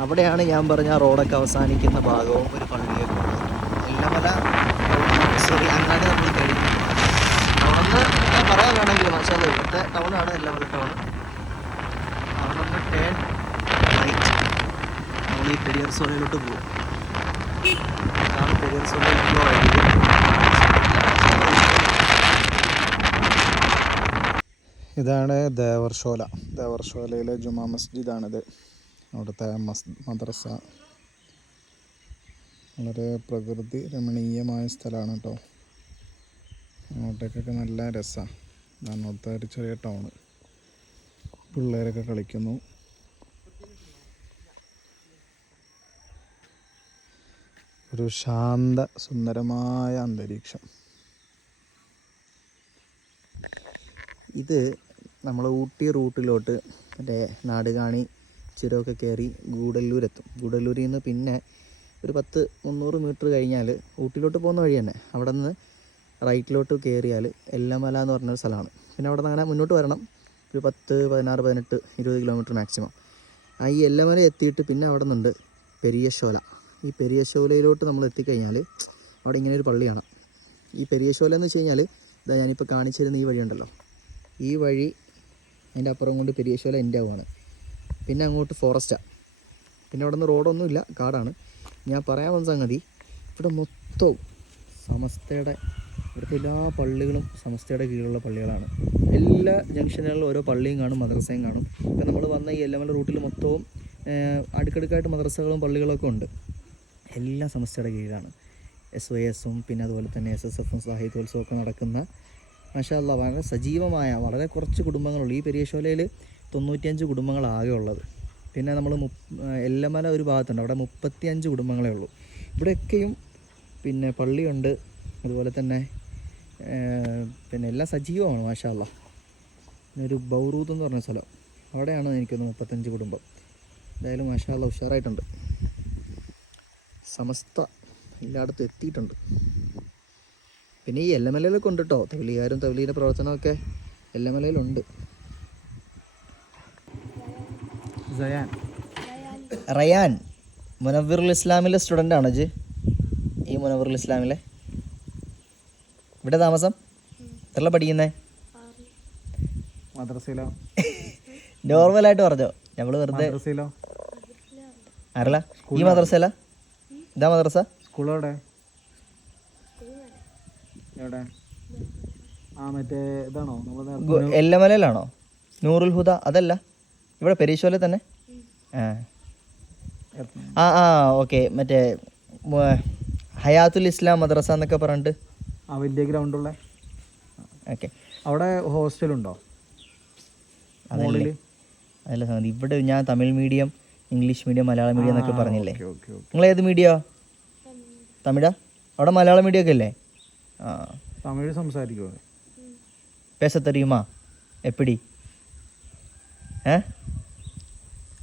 അവിടെയാണ് ഞാൻ പറഞ്ഞ റോഡൊക്കെ അവസാനിക്കുന്ന ഭാഗവും ഒരു പള്ളിയൊക്കെ ഉള്ളത്. എല്ലമല അങ്ങാടി നമ്മൾ കഴിഞ്ഞു. അവിടെ നിന്ന് പറയാൻ വേണമെങ്കിൽ മാഷാ ഇവിടുത്തെ ടൗണാണ് എല്ലമല ടൗൺ. അവിടെ നിന്ന് ടേൺ റൈറ്റ് നമ്മൾ ഈ പെരിയർസോലയിലോട്ട് പോകും. അതാണ് പെരിയർസോലയിലുള്ള വഴി. ഇതാണ് ദേവർശോല. ദേവർശോലയിലെ ജുമാ മസ്ജിദാണിത്. അവിടുത്തെ മദ്രസ. വളരെ പ്രകൃതി രമണീയമായ സ്ഥലമാണ് കേട്ടോ. അങ്ങോട്ടേക്കൊക്കെ നല്ല രസമാണ്. ഇതാണ് അവിടുത്തെ ഒരു ചെറിയ ടൗണ്. പിള്ളേരൊക്കെ കളിക്കുന്നു. ഒരു ശാന്ത സുന്ദരമായ അന്തരീക്ഷം. ഇത് നമ്മൾ ഊട്ടി റൂട്ടിലോട്ട് മറ്റേ നാടുകാണി ചുരമൊക്കെ കയറി ഗൂഡല്ലൂരെത്തും. ഗൂഡല്ലൂരിൽ നിന്ന് പിന്നെ ഒരു 10-300 മീറ്റർ കഴിഞ്ഞാൽ ഊട്ടിയിലോട്ട് പോകുന്ന വഴി തന്നെ. അവിടെ നിന്ന് റൈറ്റിലോട്ട് കയറിയാൽ എല്ലമല എന്ന് പറഞ്ഞൊരു സ്ഥലമാണ്. പിന്നെ അവിടെ നിന്ന് അങ്ങനെ മുന്നോട്ട് വരണം ഒരു 10, 16, 18, 20 കിലോമീറ്റർ മാക്സിമം. ഈ എല്ലമല എത്തിയിട്ട് പിന്നെ അവിടെ നിന്നുണ്ട് പെരിയശോല. ഈ പെരിയശോലയിലോട്ട് നമ്മൾ എത്തിക്കഴിഞ്ഞാൽ അവിടെ ഇങ്ങനെ ഒരു പള്ളിയാണ്. ഈ പെരിയശോല എന്ന് വെച്ച് കഴിഞ്ഞാൽ ഇതാ ഞാനിപ്പോൾ കാണിച്ചു തരുന്ന ഈ വഴിയുണ്ടല്ലോ, ഈ വഴി അതിൻ്റെ അപ്പുറം കൊണ്ട് പെരിയശോല എൻ്റെ ആവുകയാണ്. പിന്നെ അങ്ങോട്ട് ഫോറസ്റ്റാണ്. പിന്നെ അവിടെ നിന്ന് റോഡൊന്നുമില്ല, കാടാണ്. ഞാൻ പറയാൻ വന്ന സംഗതി, ഇവിടെ മൊത്തവും സമസ്തയുടെ, ഇവിടുത്തെ എല്ലാ പള്ളികളും സമസ്തയുടെ കീഴിലുള്ള പള്ളികളാണ്. എല്ലാ ജംഗ്ഷനുകളിലും ഓരോ പള്ളിയും കാണും, മദ്രസയും കാണും. ഇപ്പം നമ്മൾ വന്ന ഈ എല്ലമല റൂട്ടിൽ മൊത്തവും അടുക്കടുക്കായിട്ട് മദ്രസകളും പള്ളികളൊക്കെ ഉണ്ട്. എല്ലാം സമസ്തയുടെ കീഴിലാണ്. SYSഉം പിന്നെ അതുപോലെ തന്നെ SSFും സാഹിത്യോത്സവം ഒക്കെ നടക്കുന്ന മാഷാ അല്ലാ വളരെ സജീവമായ വളരെ കുറച്ച് കുടുംബങ്ങളുള്ളൂ. ഈ പെരിയശോലയിൽ 95 കുടുംബങ്ങളാകെ ഉള്ളത്. പിന്നെ നമ്മൾ എല്ലമല ഒരു ഭാഗത്തുണ്ട്, അവിടെ 35 കുടുംബങ്ങളേ ഉള്ളൂ. ഇവിടെയൊക്കെയും പിന്നെ പള്ളിയുണ്ട്, അതുപോലെ തന്നെ പിന്നെ എല്ലാം സജീവമാണ് മാഷാ അല്ലാ. പിന്നെ ഒരു ബൗറൂദ് എന്ന് പറഞ്ഞ സ്ഥലം, അവിടെയാണ് എനിക്കൊന്ന് 35 കുടുംബം. എന്തായാലും മാഷാ അല്ലാ ഉഷാറായിട്ടുണ്ട്. സമസ്ത എല്ലായിടത്തും എത്തിയിട്ടുണ്ട്. പിന്നെ ഈ എല്ലമലയിലൊക്കെ ഉണ്ട് കേട്ടോ, തബ്ലീഗുകാരും തബ്ലീഗിൻ്റെ പ്രവർത്തനമൊക്കെ എല്ലമലയിലുണ്ട്. റയാൻ മുനവ്വിറുൽ ഇസ്ലാമിലെ സ്റ്റുഡൻ്റ് ആണോ ജി? ഈ മുനവ്വിറുൽ ഇസ്ലാമിലെ ഇവിടെ താമസം? എത്ര പഠിക്കുന്നേ? മദ്രസയിലോ? നോർമലായിട്ട് പറഞ്ഞോ, നമ്മൾ വെറുതെ അറിയില്ല. ഈ മദ്രസയില? ഇതാ മദ്രസ? സ്കൂളെവിടെ? എവിടെ? മറ്റേ ഇതാണോ എല്ലമലയിലാണോ? നൂറുൽ ഹുദ അതല്ല, ഇവിടെ പെരീശോല തന്നെ. ഓക്കെ, മറ്റേ ഹയാത്തുൽ ഇസ്ലാം മദ്രസ എന്നൊക്കെ പറഞ്ഞിട്ട് വലിയ ഗ്രൗണ്ടുള്ള. ഓക്കെ, അവിടെ ഹോസ്റ്റലുണ്ടോ? അതല്ല സംഗതി. ഇവിടെ ഞാൻ Tamil medium, English medium, Malayalam medium എന്നൊക്കെ പറഞ്ഞില്ലേ. നിങ്ങൾ ഏത് മീഡിയോ? തമിഴാ? അവിടെ മലയാളം മീഡിയം ഒക്കെ അല്ലേ? തമിഴ് സംസാരിക്കുമോ? പേസ തെറിയുമാ എപ്പിടി?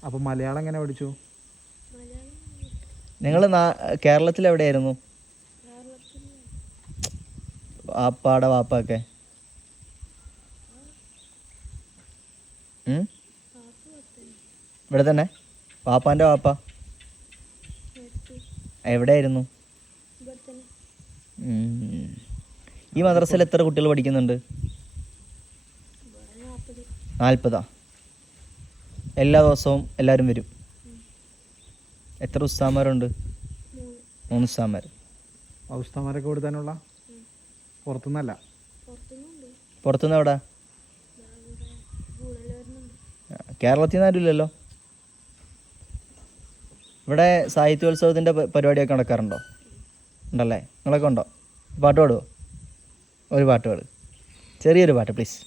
അപ്പോൾ മലയാളം എങ്ങനെ പഠിച്ചു? നിങ്ങൾ കേരളത്തിൽ എവിടെയായിരുന്നു? വാപ്പാടെ വാപ്പൊക്കെ ഇവിടെ തന്നെ? വാപ്പാൻ്റെ വാപ്പ എവിടെയായിരുന്നു? ഈ മദ്രസയിൽ എത്ര കുട്ടികൾ പഠിക്കുന്നുണ്ട്? 40. എല്ലാ ദിവസവും എല്ലാവരും വരും? എത്ര ഉസ്താമാരുണ്ട്? 3 ഉസ്താമാർ. ഉസ്താമാരൊക്കെ ഇവിടെ തന്നെയുള്ള? പുറത്തുനിന്നല്ല? പുറത്തുനിന്ന് എവിടെ? കേരളത്തിൽ നിന്ന് ആരുമില്ലല്ലോ. ഇവിടെ സാഹിത്യോത്സവത്തിൻ്റെ പരിപാടിയൊക്കെ നടക്കാറുണ്ടോ? ഉണ്ടല്ലേ? നിങ്ങളൊക്കെ ഉണ്ടോ? പാട്ട് പാടുമോ? ഒരു പാട്ട് പാട്, ചെറിയൊരു പാട്ട് പ്ലീസ്.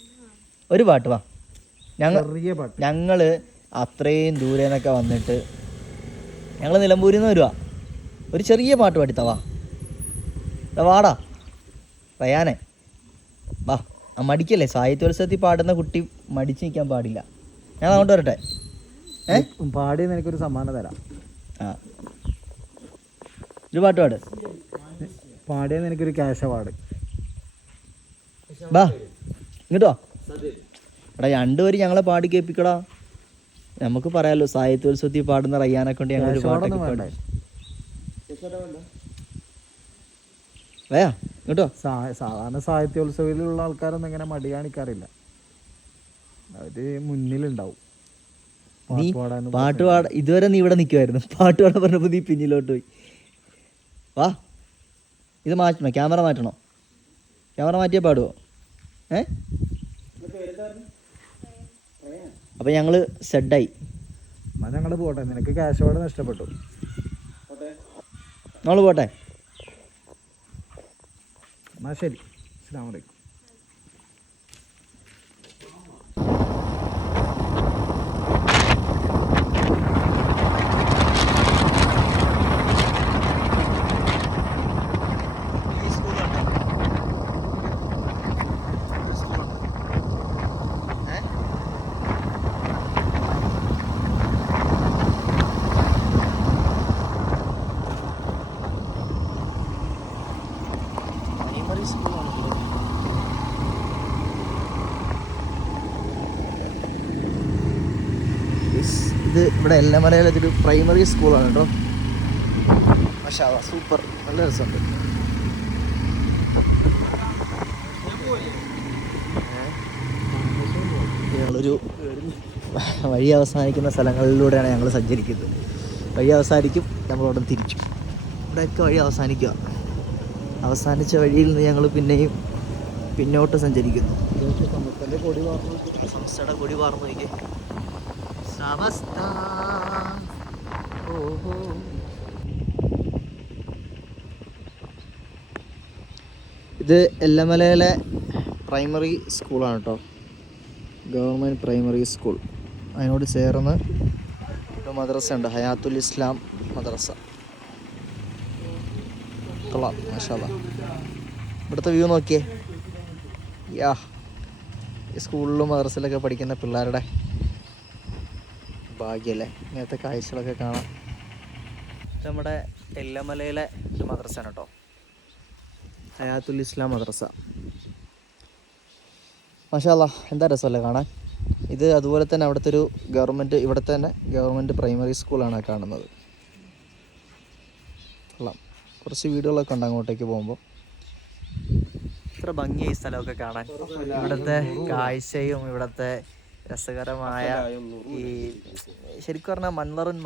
ഒരു പാട്ട് വാ. ഞങ്ങൾ അത്രയും ദൂരെ നിന്നൊക്കെ വന്നിട്ട് ഞങ്ങൾ നിലമ്പൂരിൽ നിന്ന് വരുവാ. ഒരു ചെറിയ പാട്ട് പാടിത്തവാ. വാടാ റയാനെ, വാ. മടിക്കല്ലേ, സാഹിത്യോത്സവത്തിൽ പാടുന്ന കുട്ടി മടിച്ച് നിൽക്കാൻ പാടില്ല. ഞാൻ അങ്ങോട്ട് വരട്ടെ? പാടിയെന്ന് എനിക്കൊരു സമ്മാനം തരാം. ഒരു പാട്ട് പാട്. പാടിയെന്ന് എനിക്കൊരു ക്യാഷ് അവാർഡ്. ബാ ഇങ്ങോട്ടോ. എടാ രണ്ടുപേരും ഞങ്ങളെ പാടി കേൾപ്പിക്കടാ. നമുക്ക് പറയാലോ സാഹിത്യോത്സവത്തിൽ പാടുന്ന റയ്യാനെ കൊണ്ട് ഞങ്ങൾ ഒരു പാട്ടൊക്കെ പാടാം. വേയാ ഇങ്ങോട്ടോ. സാധാരണ സാഹിത്യോത്സവത്തിലുള്ള ആൾക്കാരൊന്നും ഇങ്ങനെ മടി കാണിക്കാറില്ല, അവര് മുന്നിലുണ്ടാവും. നീ പാട്ട് പാട ഇതുവരെ നീ ഇവിടെ നിൽക്കുമായിരുന്നു, പാട്ട് പാടാൻ പറഞ്ഞപ്പോൾ നീ പിന്നിലോട്ട് പോയി. വാ, ഇത് മാറ്റണോ? ക്യാമറ മാറ്റണോ? ക്യാമറ മാറ്റിയാൽ പാടുമോ? അപ്പം ഞങ്ങൾ സെഡായി. എന്നാൽ ഞങ്ങൾ പോട്ടെ, നിനക്ക് ക്യാഷ് അവാർഡ് നഷ്ടപ്പെട്ടു. നമ്മൾ പോട്ടെ. എന്നാൽ ശരി, അസ്സലാമു അലൈക്കും. ഇത് ഇവിടെ എല്ലമലയിലെ ഒരു പ്രൈമറി സ്കൂളാണ് കേട്ടോ. മാഷാ അല്ലാ, സൂപ്പർ, നല്ല രസമുണ്ട്. ഞങ്ങളൊരു വഴി അവസാനിക്കുന്ന സ്ഥലങ്ങളിലൂടെയാണ് ഞങ്ങൾ സഞ്ചരിക്കുന്നത്. വഴി അവസാനിക്കും, നമ്മളവിടെ തിരിച്ചു. ഇവിടെയൊക്കെ വഴി അവസാനിക്കുക. അവസാനിച്ച വഴിയിൽ നിന്ന് ഞങ്ങൾ പിന്നെയും പിന്നോട്ട് സഞ്ചരിക്കുന്നു. സംസ്ഥയുടെ കൊടി പാർന്നു നോക്കിയേ. സമസ്ത ഓഹോ. ഇത് എല്ലമലയിലെ പ്രൈമറി സ്കൂളാണ് കേട്ടോ, ഗവൺമെൻറ് പ്രൈമറി സ്കൂൾ. അതിനോട് ചേർന്ന് ഒരു മദ്രസ ഉണ്ട്, ഹയാത്തുൽ ഇസ്ലാം മദ്രസ. കൊള്ളാം, മാഷാ അല്ലാ. ഇവിടുത്തെ വ്യൂ നോക്കിയേ. യാ, ഈ സ്കൂളിലും മദ്രസയിലൊക്കെ പഠിക്കുന്ന പിള്ളേരുടെ ഭാഗ്യമല്ലേ ഇങ്ങനത്തെ കാഴ്ചകളൊക്കെ കാണാം. ഇത് നമ്മുടെ എല്ലമലയിലെ ഒരു മദ്രസയാണ് കേട്ടോ, ഹയാത്തുൽ ഇസ്ലാം മദ്രസ. മാഷാ അല്ലാ, എന്താ രസമല്ലേ കാണാൻ. ഇത് അതുപോലെ തന്നെ അവിടുത്തെ ഒരു ഗവൺമെൻറ്, ഇവിടുത്തെ തന്നെ ഗവൺമെൻറ് പ്രൈമറി സ്കൂളാണ് കാണുന്നത്. കൊള്ളാം. കുറച്ച് വീടുകളൊക്കെ ഉണ്ട് അങ്ങോട്ടേക്ക് പോകുമ്പോൾ. ഇത്ര ഭംഗിയായി സ്ഥലമൊക്കെ കാണാൻ. ഇവിടുത്തെ കാഴ്ചയും ഇവിടുത്തെ രസകരമായ ഈ ശരിക്കും പറഞ്ഞാൽ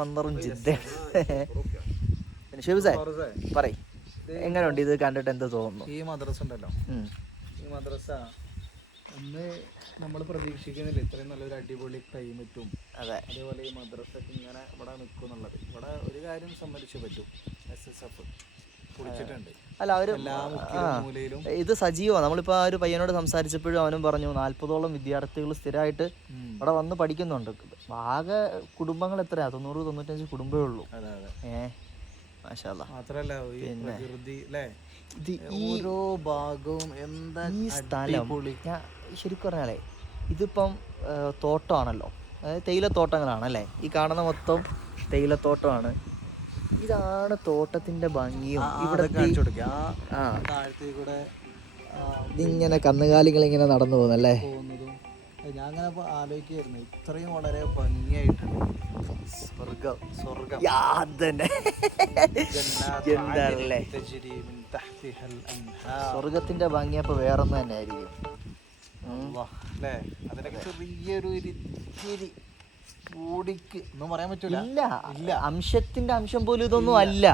മന്ദറും ജിദ്ദയാണ്. ഷെബിസേ പറയ്, എങ്ങനെയുണ്ട് ഇത് കണ്ടിട്ട് എന്ത് തോന്നുന്നു? ഈ മദ്രസ ഉണ്ടല്ലോ, ഈ മദ്രസ ഒന്ന് നമ്മൾ പ്രതീക്ഷിക്കുന്നില്ല ഇത്രയും നല്ലൊരു അടിപൊളി ക്ലൈമറ്റും. അതെ, അതേപോലെ ഈ മദ്രസക്ക് ഇങ്ങനെ ഇവിടെ നിൽക്കും എന്നുള്ളത്. ഇവിടെ ഒരു കാര്യം സമ്മതിച്ചു പറ്റും, SSF പൊളിച്ചിട്ടുണ്ട്. അല്ല അവര് ഇത് സജീവമാണ്. നമ്മളിപ്പോൾ ആ ഒരു പയ്യനോട് സംസാരിച്ചപ്പോഴും അവനും പറഞ്ഞു 40ഓളം വിദ്യാർത്ഥികൾ സ്ഥിരമായിട്ട് ഇവിടെ വന്ന് പഠിക്കുന്നുണ്ട്. ആകെ കുടുംബങ്ങൾ എത്രയാ? 90-95 കുടുംബമേ ഉള്ളൂ. മാഷാ അല്ലാ. മാത്രല്ല ഓരോ ഭാഗവും എന്താ ഈ സ്ഥലം. ഞാൻ ശരിക്കും പറഞ്ഞാലേ ഇതിപ്പം തോട്ടമാണല്ലോ, അതായത് തേയിലത്തോട്ടങ്ങളാണല്ലേ ഈ കാണുന്ന മൊത്തം. തേയിലത്തോട്ടമാണ്. ഇതാണ് തോട്ടത്തിന്റെ ഭംഗിയും. ഇവിടെ ഇതിങ്ങനെ കന്നുകാലികൾ ഇങ്ങനെ നടന്നു പോകുന്നല്ലേ. ഞാൻ അങ്ങനെ ആലോചിക്കായിരുന്നു, ഇത്രയും വളരെ ഭംഗിയായിട്ടുണ്ട്. സ്വർഗം എന്താണല്ലേ സ്വർഗത്തിന്റെ ഭംഗി. അപ്പൊ വേറൊന്നും തന്നെ ആയിരിക്കും അല്ലേ. അതിനൊക്കെ ചെറിയൊരു കൂടിക്ക് ഒന്നും പറയാൻ പറ്റൂല. ഇല്ല, അംശത്തിന്റെ അംശം പോലും ഇതൊന്നും അല്ല.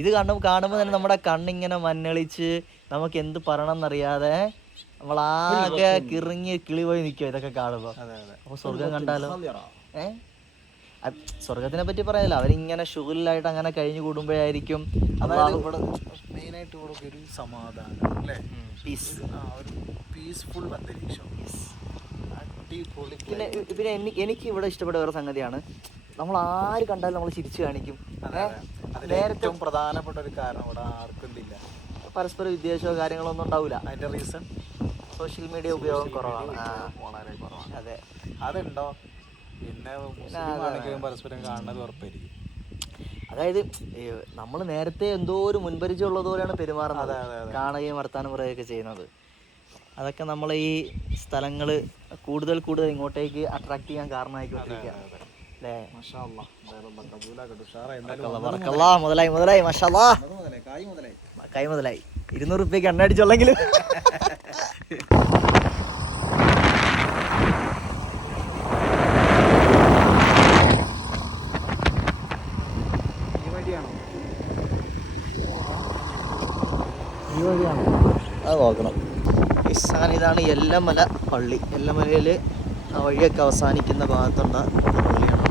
ഇത് കാണുമ്പോ തന്നെ നമ്മുടെ കണ്ണിങ്ങനെ മഞ്ഞളിച്ച് നമുക്ക് എന്ത് പറയണമെന്നറിയാതെ നമ്മളാകെ കിറങ്ങി കിളി പോയി നിൽക്കുക ഇതൊക്കെ കാണുമ്പോ. അപ്പൊ സ്വർഗം കണ്ടാലോ. സ്വർഗത്തിനെ പറ്റി പറയാലോ, അവരിങ്ങനെ ഷുഗലിലായിട്ട് അങ്ങനെ കഴിഞ്ഞു കൂടുമ്പോഴായിരിക്കും മെയിനായിട്ട് ഇവിടെ ഒരു സമാധാനം അല്ലേ, പീസ്ഫുൾ അന്തരീക്ഷം. പിന്നെ എനിക്ക് ഇവിടെ ഇഷ്ടപ്പെട്ട വേറെ സംഗതിയാണ്, നമ്മൾ ആര് കണ്ടാലും നമ്മൾ ചിരിച്ചു കാണിക്കും. ഏറ്റവും പ്രധാനപ്പെട്ട ഒരു കാരണം ഇവിടെ ആർക്കും ഇല്ല, പരസ്പര വിദ്വേഷമോ കാര്യങ്ങളൊന്നും ഉണ്ടാവില്ല. അതിന്റെ റീസൺ സോഷ്യൽ മീഡിയ ഉപയോഗം കുറവാണ്, വളരെ കുറവാണ്. അതെ, അതുണ്ടോ പിന്നെ പരസ്പരം കാണുന്നത് ഉറപ്പായിരിക്കും. അതായത് നമ്മൾ നേരത്തെ എന്തോ ഒരു മുൻപരിചയം ഉള്ളതുപോലെയാണ് പെരുമാറുന്നത്, കാണുകയും വർത്താനം പറയുകയൊക്കെ ചെയ്യുന്നത്. അതൊക്കെ നമ്മൾ ഈ സ്ഥലങ്ങൾ കൂടുതൽ ഇങ്ങോട്ടേക്ക് അട്രാക്ട് ചെയ്യാൻ കാരണമായിക്കൊണ്ടിരിക്കുക അല്ലേ. മുതലായി മാഷാ കൈ മുതലായി 200 രൂപയ്ക്ക് എണ്ണ അടിച്ചുള്ളെങ്കിലും. അത് നോക്കണം. ഇതാണ് എല്ലമല പള്ളി. എല്ലമലയിൽ ആ വഴിയൊക്കെ അവസാനിക്കുന്ന ഭാഗത്തുള്ള പള്ളിയാണ്.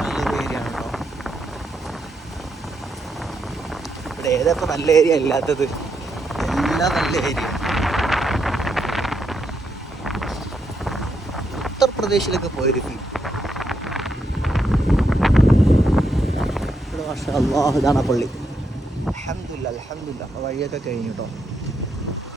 നല്ലൊരു ഏരിയ ആണ് കേട്ടോ. ഇവിടെ ഏതൊക്കെ നല്ല ഏരിയ ഇല്ലാത്തത്? എല്ലാം നല്ല ഏരിയ. ഉത്തർപ്രദേശിലൊക്കെ പോയൊരു ഫീൽ. ഇതാണ് ആ പള്ളി. അൽഹംദുലില്ലാ വഴിയൊക്കെ കഴിഞ്ഞു കേട്ടോ.